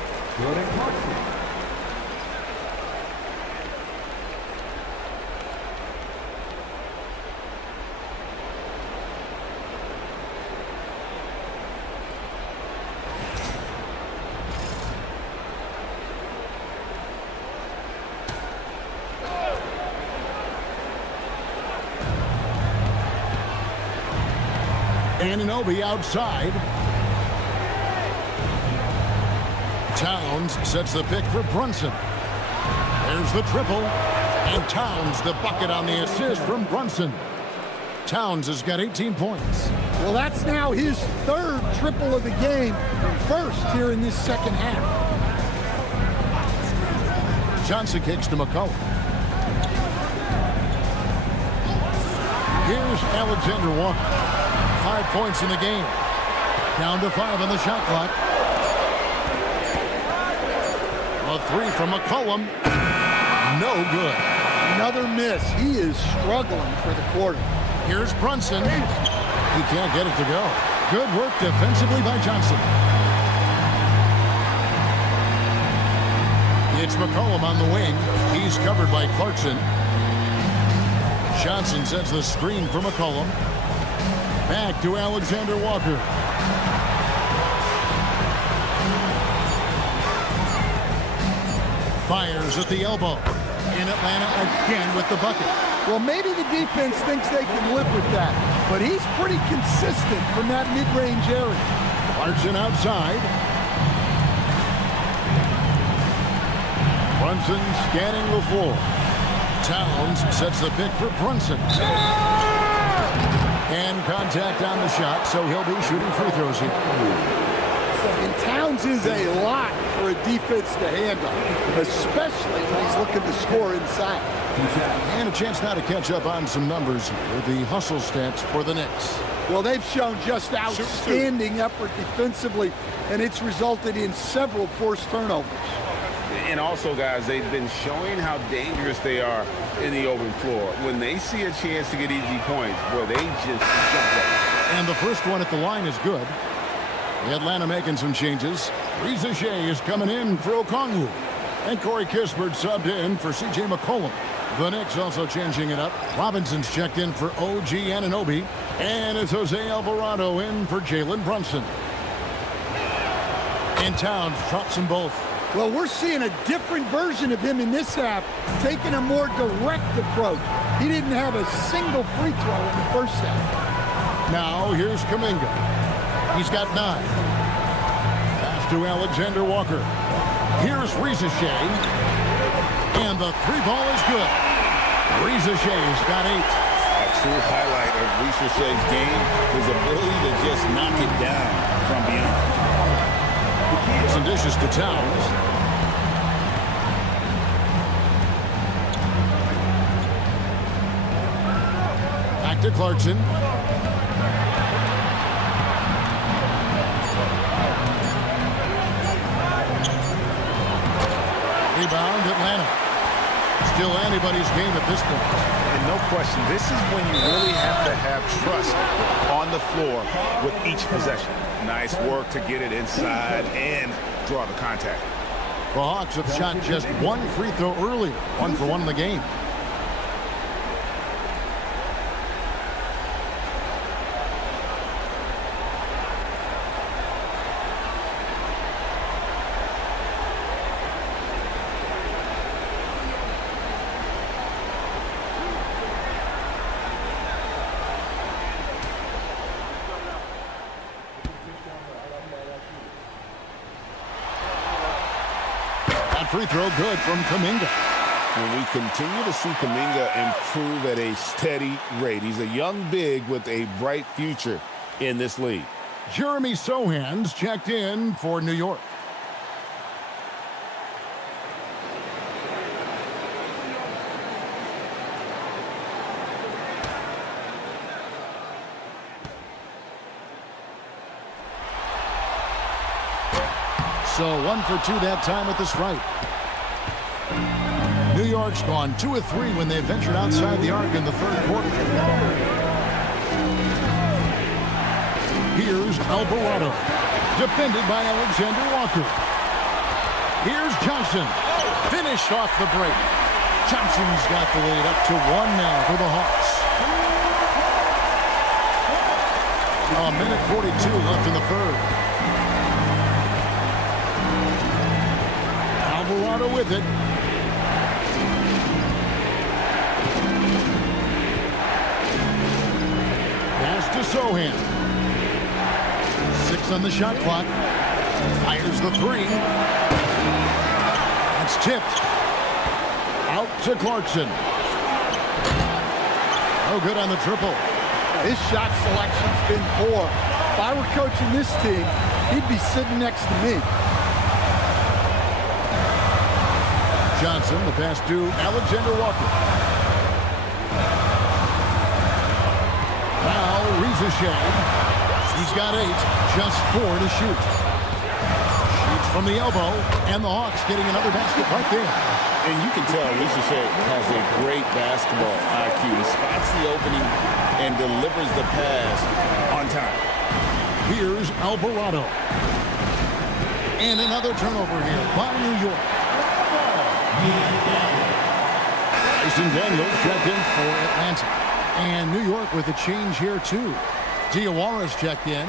Anunoby outside. Towns sets the pick for Brunson. There's the triple. And Towns the bucket on the assist from Brunson. Towns has got 18 points. Well, that's now his 3rd triple of the game. First here in this second half. Johnson kicks to McCollum. Here's Alexander Walker. 5 points in the game. Down to 5 on the shot clock. A 3 from McCollum. No good. Another miss. He is struggling for the quarter. Here's Brunson. He can't get it to go. Good work defensively by Johnson. It's McCollum on the wing. He's covered by Clarkson. Johnson sets the screen for McCollum. Back to Alexander Walker. Fires at the elbow. In Atlanta again with the bucket. Well, maybe the defense thinks they can live with that, but he's pretty consistent from that mid-range area. Clarkson outside. Brunson scanning the floor. Towns sets the pick for Brunson. And contact on the shot, so he'll be shooting free throws here. And Towns is a lot for a defense to handle, especially when he's looking to score inside. And a chance now to catch up on some numbers here. The hustle stats for the Knicks. Well, they've shown just outstanding effort defensively, and it's resulted in several forced turnovers. And also, guys, they've been showing how dangerous they are in the open floor. When they see a chance to get easy points, boy, they just jump up. And the first one at the line is good. Atlanta making some changes. Reza Shea is coming in for Okongwu. And Corey Kispert subbed in for C.J. McCollum. The Knicks also changing it up. Robinson's checked in for OG Anunoby. And it's Jose Alvarado in for Jalen Brunson. And Towns drops them both. Well, we're seeing a different version of him in this half, taking a more direct approach. He didn't have a single free throw in the first half. Now here's Kuminga. He's got 9. Pass to Alexander Walker. Here's Rizachet. And the 3-ball is good. Rizachet's got 8. A true highlight of Richard's game, his ability to just knock it down from beyond. Some dishes to Towns. Back to Clarkson. Rebound, Atlanta. Still anybody's game at this point. And no question, this is when you really have to have trust on the floor with each possession. Nice work to get it inside and draw the contact. The Hawks have shot just 1 free throw earlier. 1 for 1 in the game. Free throw good from Kuminga. And we continue to see Kuminga improve at a steady rate. He's a young big with a bright future in this league. Jeremy Sohan's checked in for New York. So 1 for 2 that time at the stripe. New York's gone 2 of 3 when they ventured outside the arc in the third quarter. Here's Alvarado, defended by Alexander Walker. Here's Johnson, finished off the break. Johnson's got the lead up to 1 now for the Hawks. A minute 42 left in the third. Alvarado with it. Pass to Sohan. 6 on the shot clock. Fires the 3. That's tipped. Out to Clarkson. No good on the triple. His shot selection's been poor. If I were coaching this team, he'd be sitting next to me. Johnson, the pass to Alexander Walker. Now Rizachet. He's got 8, just 4 to shoot. Shoots from the elbow, and the Hawks getting another basket right there. And you can tell Rizachet has a great basketball IQ. He spots the opening and delivers the pass on time. Here's Alvarado. And another turnover here by New York. Tyson Daniels checked in for Atlanta. And New York with a change here, too. Diawara's checked in.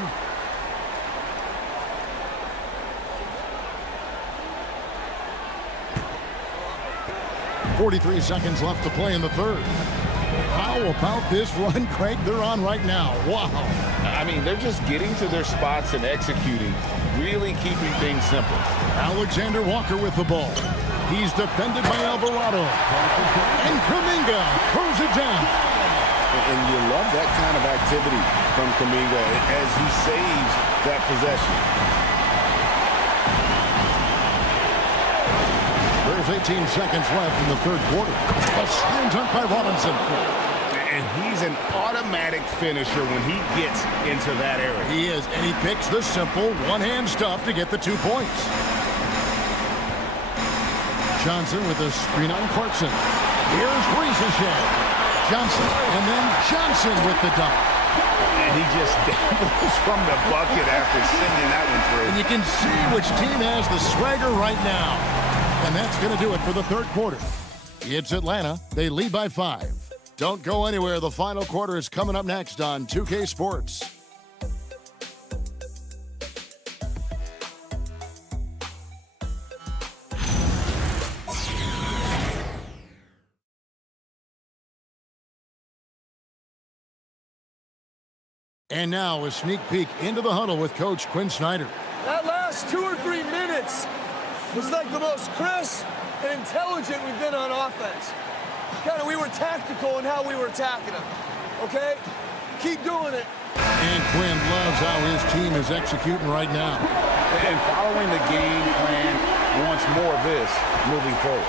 .43 seconds left to play in the third. How about this run, Craig, they're on right now? Wow. I mean, they're just getting to their spots and executing, really keeping things simple. Alexander Walker with the ball. He's defended by Alvarado. And Kuminga throws it down. And you love that kind of activity from Kuminga as he saves that possession. There's 18 seconds left in the third quarter. A slam dunk by Robinson. And he's an automatic finisher when he gets into that area. He is, and he picks the simple one-hand stuff to get the 2 points. Johnson with a screen on Clarkson. Here's Rizachet. Johnson, and then Johnson with the dunk. And he just dabbles from the bucket after sending that one through. And you can see which team has the swagger right now. And that's going to do it for the third quarter. It's Atlanta. They lead by 5. Don't go anywhere. The final quarter is coming up next on 2K Sports. And now a sneak peek into the huddle with Coach Quinn Snyder. That last 2 or 3 minutes was like the most crisp and intelligent we've been on offense. We were tactical in how we were attacking them, okay? Keep doing it. And Quinn loves how his team is executing right now. And following the game plan wants more of this moving forward.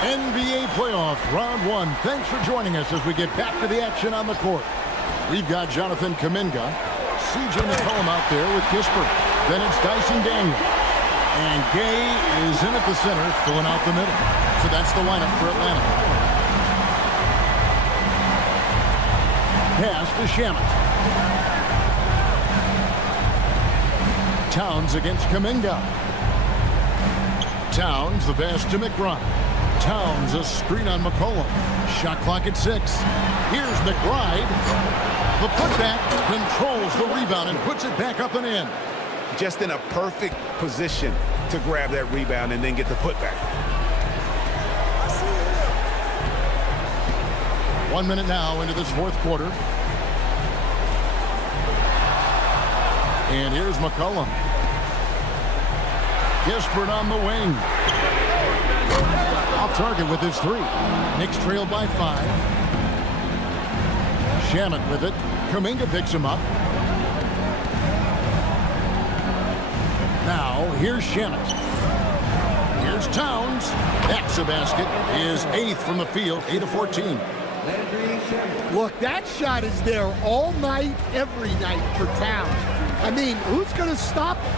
NBA playoff round 1. Thanks for joining us as we get back to the action on the court. We've got Jonathan Kuminga, C.J. McCollum out there with Kispert. Then it's Dyson Daniel. And Gay is in at the center, filling out the middle. So that's the lineup for Atlanta. Pass to Shamet. Towns against Kuminga. Towns, the pass to McBride. Towns, a screen on McCollum. Shot clock at 6. Here's McBride. The putback, controls the rebound and puts it back up and in. Just in a perfect position to grab that rebound and then get the putback. 1 minute now into this fourth quarter. And here's McCollum. Kispert on the wing. Off target with his 3. Knicks trail by 5. Shamet with it. Kuminga picks him up. Now, here's Shamet. Here's Towns. That's a basket. His 8th from the field, 8 of 14. Look, that shot is there all night, every night for Towns. I mean, who's going to stop him?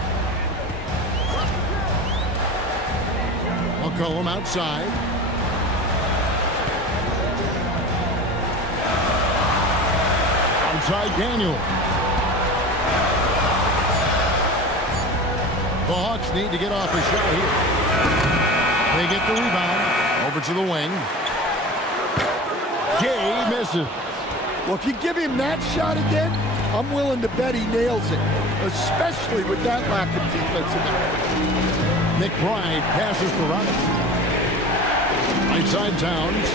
McCollum outside. Outside Daniel. The Hawks need to get off a shot here. They get the rebound. Over to the wing. Gay misses. Well, if you give him that shot again, I'm willing to bet he nails it, especially with that lack of defensive effort. McBride passes to Robinson. Right side Towns.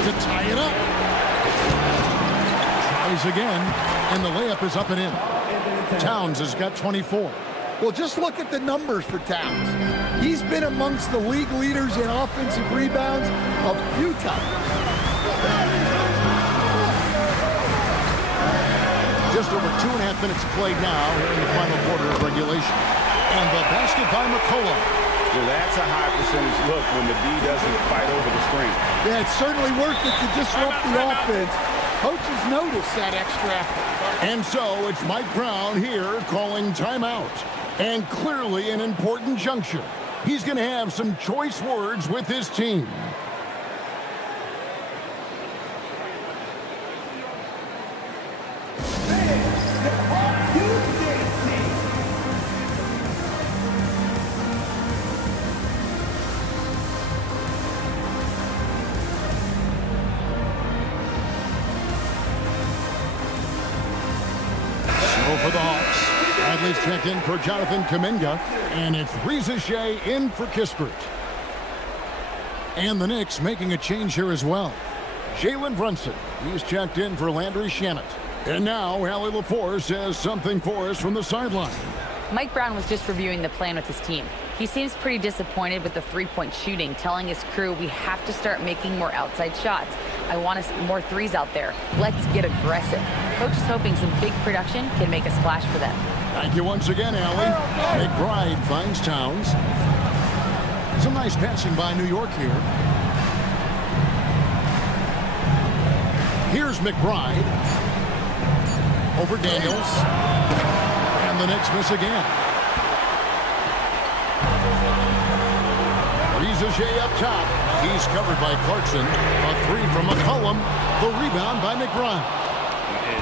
To tie it up. Tries again, and the layup is up and in. Towns has got 24. Well, just look at the numbers for Towns. He's been amongst the league leaders in offensive rebounds a few times. Just over 2.5 minutes played now here in the final quarter of regulation. And the basket by McCollum. Yeah, that's a high percentage look when the D doesn't fight over the screen. Yeah, it's certainly worth it to disrupt the offense. Coaches notice that extra effort. And so it's Mike Brown here calling timeout. And clearly an important juncture. He's going to have some choice words with his team. For the Hawks, Bradley's checked in for Jonathan Kuminga, and it's Reza Shea in for Kispert. And the Knicks making a change here as well. Jalen Brunson, he's checked in for Landry Shamet. And now Allie LaForce has something for us from the sideline. Mike Brown was just reviewing the plan with his team. He seems pretty disappointed with the three-point shooting, telling his crew we have to start making more outside shots. I want to see more threes out there. Let's get aggressive. Coach is hoping some big production can make a splash for them. Thank you once again, Allie. McBride finds Towns. Some nice passing by New York here. Here's McBride. Over Daniels. And the Knicks miss again. Reza Shea up top. He's covered by Clarkson. A 3 from McCollum. The rebound by McBride.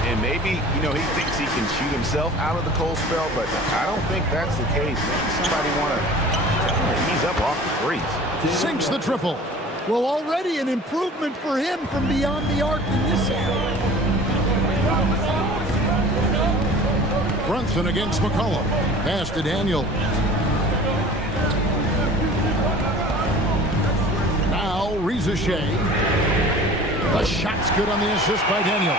And maybe, you know, he thinks he can shoot himself out of the cold spell, but I don't think that's the case. Maybe somebody want to tell him to ease up off the threes. Sinks the triple. Well, already an improvement for him from beyond the arc in this area. Brunson against McCollum. Pass to Daniel. Now Reza Shea. The shot's good on the assist by Daniels.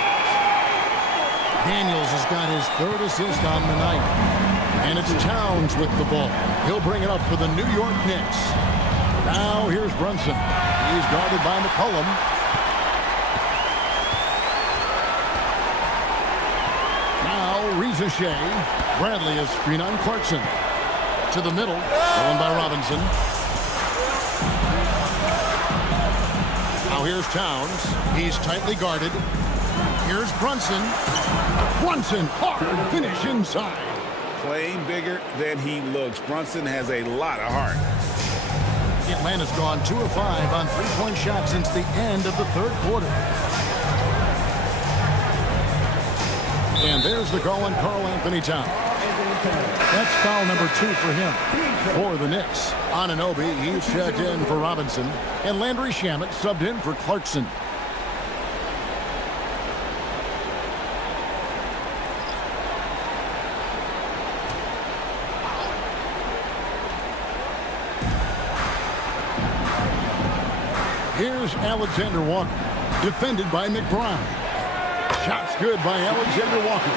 Daniels has got his third assist on the night. And it's Towns with the ball. He'll bring it up for the New York Knicks. Now here's Brunson. He's guarded by McCollum. Now Reza Shea. Bradley is screen on Clarkson. To the middle. Going by Robinson. Now here's Towns. He's tightly guarded. Here's Brunson. Brunson, hard finish inside. Playing bigger than he looks. Brunson has a lot of heart. Atlanta's gone 2 of 5 on three-point shots since the end of the third quarter. And there's the call on Karl Anthony Towns. That's foul number 2 for him. For the Knicks, Anunoby, he's checked in for Robinson. And Landry Shamet subbed in for Clarkson. Here's Alexander Walker, defended by McBride. Shot's good by Alexander Walker.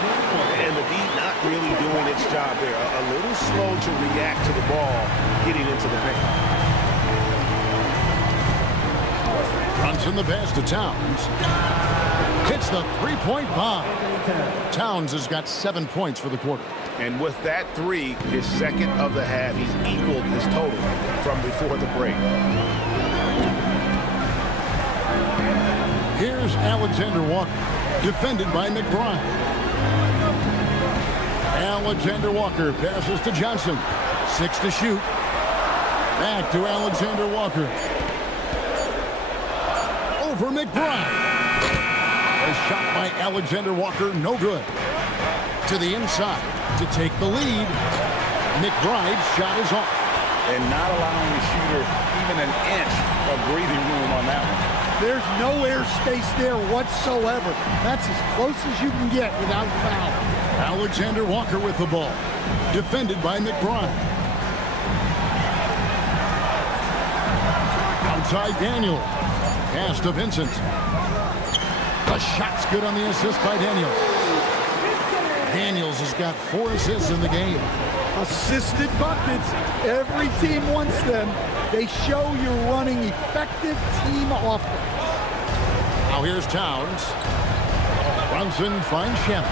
And the D not really doing its job there. A little slow to react to the ball getting into the paint. Brunson the pass to Towns. Hits the three-point bomb. Towns has got 7 points for the quarter. And with that 3, his second of the half, he's equaled his total from before the break. Here's Alexander Walker, defended by McBride. Alexander Walker passes to Johnson. 6 to shoot. Back to Alexander Walker. Over McBride. A shot by Alexander Walker, no good. To the inside to take the lead. McBride's shot is off. And not allowing the shooter even an inch of breathing room on that one. There's no airspace there whatsoever. That's as close as you can get without foul. Alexander Walker with the ball. Defended by McBride. Outside Daniel. Pass to Vincent. The shot's good on the assist by Daniels. Daniels has got 4 assists in the game. Assisted buckets. Every team wants them. They show you're running effective team offense. Now here's Towns. Brunson finds Shamet.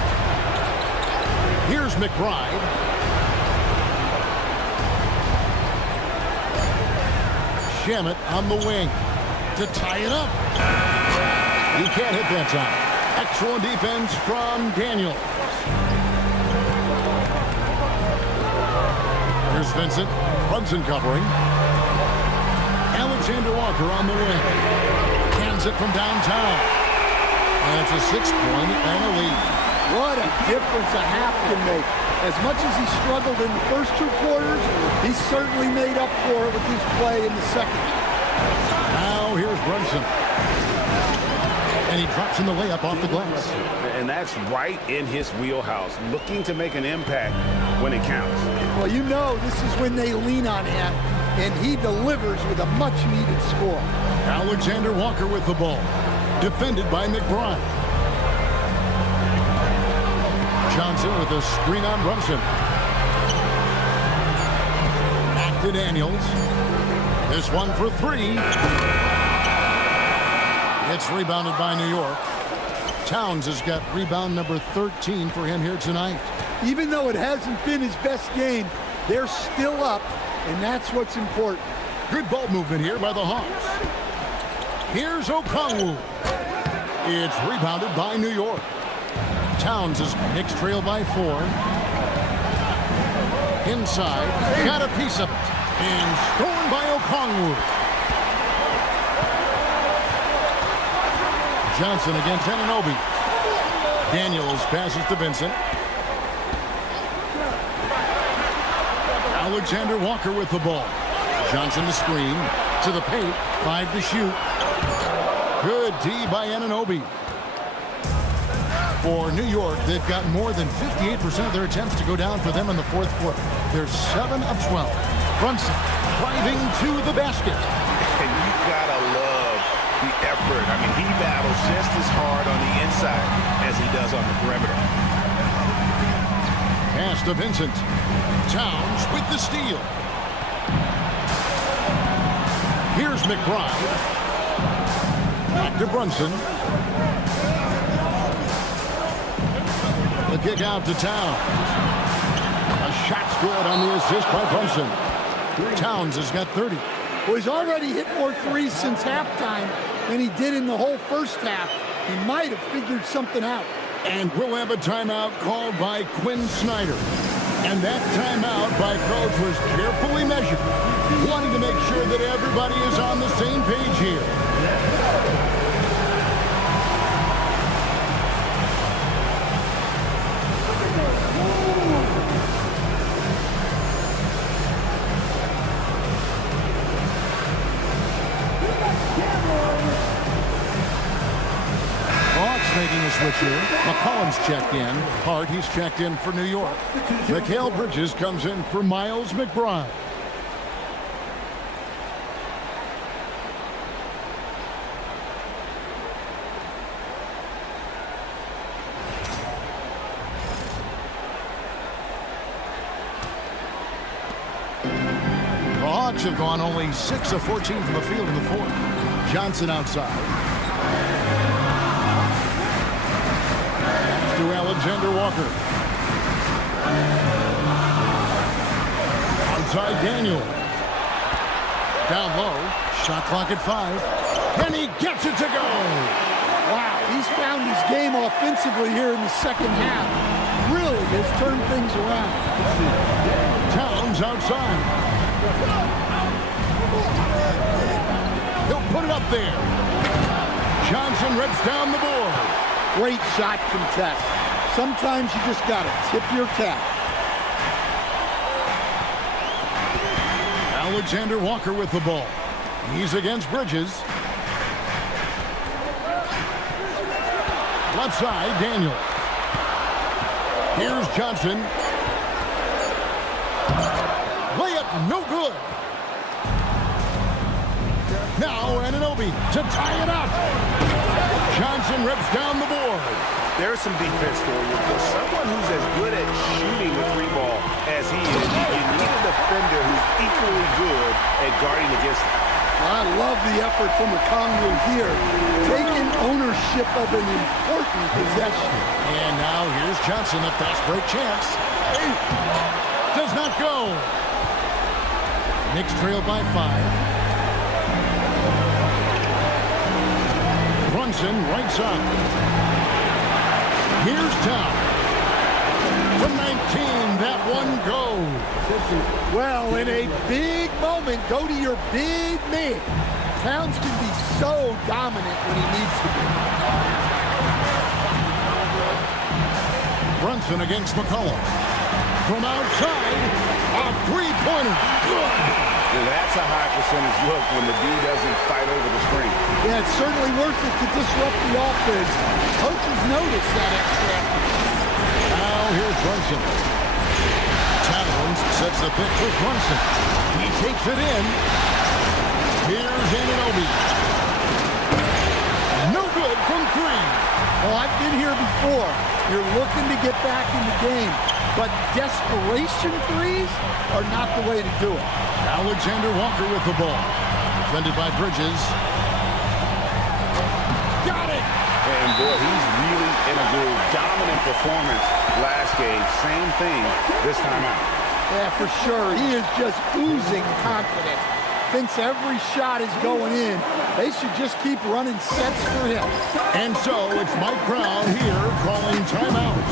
Here's McBride. Shamet on the wing to tie it up. He can't hit that time. Excellent defense from Daniels. Here's Vincent. Brunson covering. Alexander Walker on the wing. Cans it from downtown. And it's a 6-point Atlanta lead. What a difference a half can make. As much as he struggled in the first 2 quarters, he certainly made up for it with his play in the second half. Now here's Brunson. And he drops in the layup off the glass. And that's right in his wheelhouse, looking to make an impact when it counts. Well, you know this is when they lean on him, and he delivers with a much-needed score. Alexander Walker with the ball. Defended by McBride. Johnson with a screen on Brunson. Back to Daniels. This one for 3. It's rebounded by New York. Towns has got rebound number 13 for him here tonight. Even though it hasn't been his best game, they're still up, and that's what's important. Good ball movement here by the Hawks. Here's Okongwu. It's rebounded by New York. Towns is Knicks trail by 4. Inside, got a piece of it. And scored by Okongwu. Johnson against Anunoby. Daniels passes to Vincent. Alexander Walker with the ball. Johnson the screen. To the paint. 5 to shoot. Good D by Anunoby. For New York, they've got more than 58% of their attempts to go down for them in the fourth quarter. They're 7 of 12. Brunson driving to the basket. And you gotta love the effort. I mean, he battles just as hard on the inside as he does on the perimeter. Pass to Vincent. Towns with the steal. Here's McBride. Back to Brunson. The kick out to Towns. A shot's good on the assist by Brunson. Towns has got 30. Well, he's already hit more threes since halftime than he did in the whole first half. He might have figured something out. And we'll have a timeout called by Quinn Snyder. And that timeout by coach was carefully measured, wanting to make sure that everybody is on the same page here. Making a switch here. McCollum's checked in. Hart, he's checked in for New York. Mikal Bridges comes in for Miles McBride. The Hawks have gone only 6 of 14 from the field in the fourth. Johnson outside. To Alexander Walker. Outside Daniel. Down low. Shot clock at 5. And he gets it to go. Wow, he's found his game offensively here in the second half. Really has turned things around. Towns outside. He'll put it up there. Johnson rips down the board. Great shot contest. Sometimes you just got to tip your cap. Alexander Walker with the ball. He's against Bridges. Left side, Daniel. Here's Johnson. Layup, no good. Now Anunoby to tie it up. Johnson rips down the board. There's some defense for you. For someone who's as good at shooting the three ball as he is, you need a defender who's equally good at guarding against him. I love the effort from the Congo here, taking ownership of an important possession. And now here's Johnson, a fast break chance. Does not go. Knicks trail by 5. Brunson, right side. Here's Towns. From 19, that one goes. Well, in a big moment, go to your big man. Towns can be so dominant when he needs to be. Brunson against McCollum. From outside, a three-pointer. Good. That's a high percentage look when the D doesn't fight over the screen. Yeah, it's certainly worth it to disrupt the offense. Coaches notice that extra effort. Now here's Brunson. Towns sets the pick for Brunson. He takes it in. Here's Anunoby. No good from 3. Well, I've been here before. You're looking to get back in the game, but desperation threes are not the way to do it. Alexander Walker with the ball. Defended by Bridges. Got it! And boy, he's really in a groove. Dominant performance last game. Same thing this time out. Yeah, for sure. He is just oozing confidence. Thinks every shot is going in. They should just keep running sets for him. And so it's Mike Brown here calling timeout.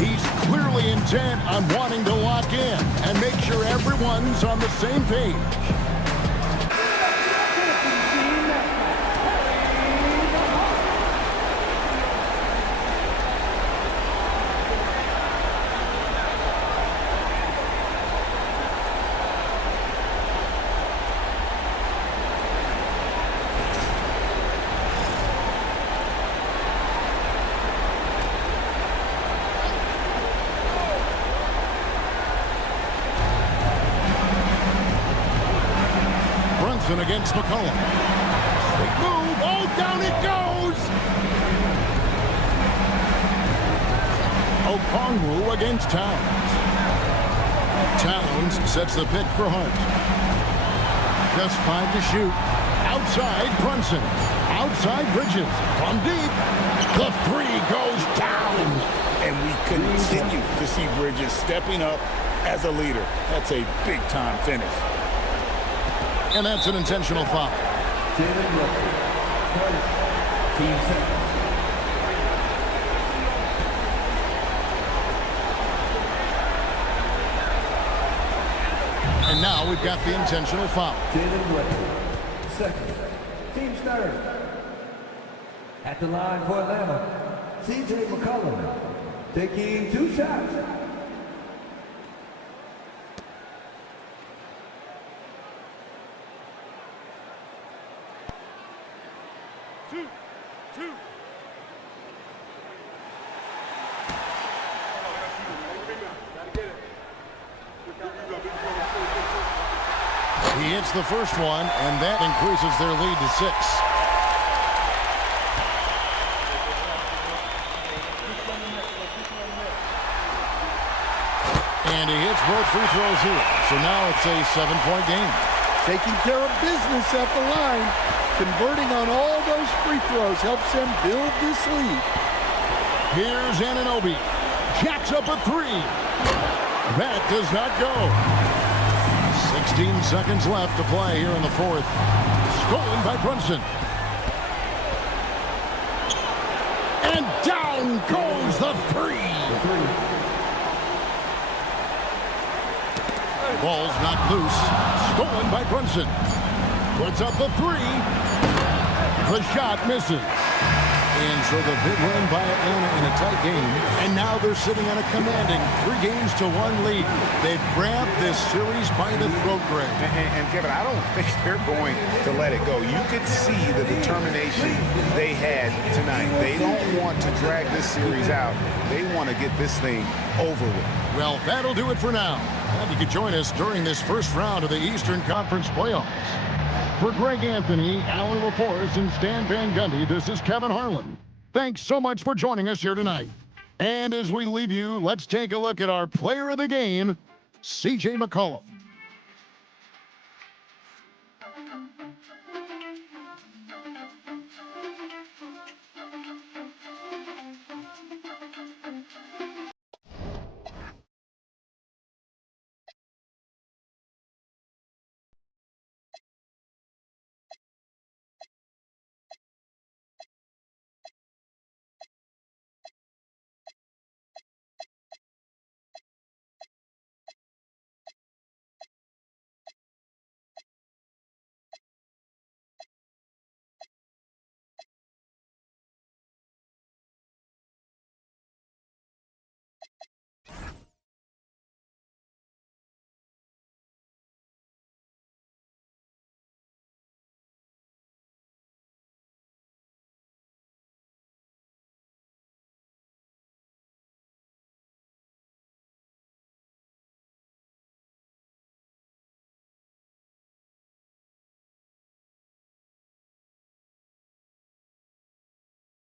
He's clearly intent on wanting to lock in and make sure everyone's on the same page. Brunson against McCollum. Sweet move. Oh, down it goes. Okongwu against Towns. Towns sets the pick for Hart. Just 5 to shoot. Outside Brunson. Outside Bridges. From deep. The 3 goes down. And we continue to see Bridges stepping up as a leader. That's a big-time finish. And that's an intentional foul. Team second. And now we've got the intentional foul. Second. Team Snyder. At the line for Atlanta, C.J. McCollum taking 2 shots. He hits the first one, and that increases their lead to 6. And he hits both free throws here. So now it's a 7-point game. Taking care of business at the line. Converting on all those free throws helps them build this lead. Here's Anunoby. Jacks up a 3. That does not go. 16 seconds left to play here in the 4th. Stolen by Brunson. And down goes the 3. Ball's not loose. Stolen by Brunson. Puts up the 3. The shot misses. And so the big win by Atlanta in a tight game. And now they're sitting on a commanding 3-1 lead. They've grabbed this series by the throat, Greg. And Kevin, I don't think they're going to let it go. You could see the determination they had tonight. They don't want to drag this series out. They want to get this thing over with. Well, that'll do it for now. And you can join us during this first round of the Eastern Conference playoffs. For Greg Anthony, Alan Laforce, and Stan Van Gundy, this is Kevin Harlan. Thanks so much for joining us here tonight. And as we leave you, let's take a look at our player of the game, C.J. McCollum.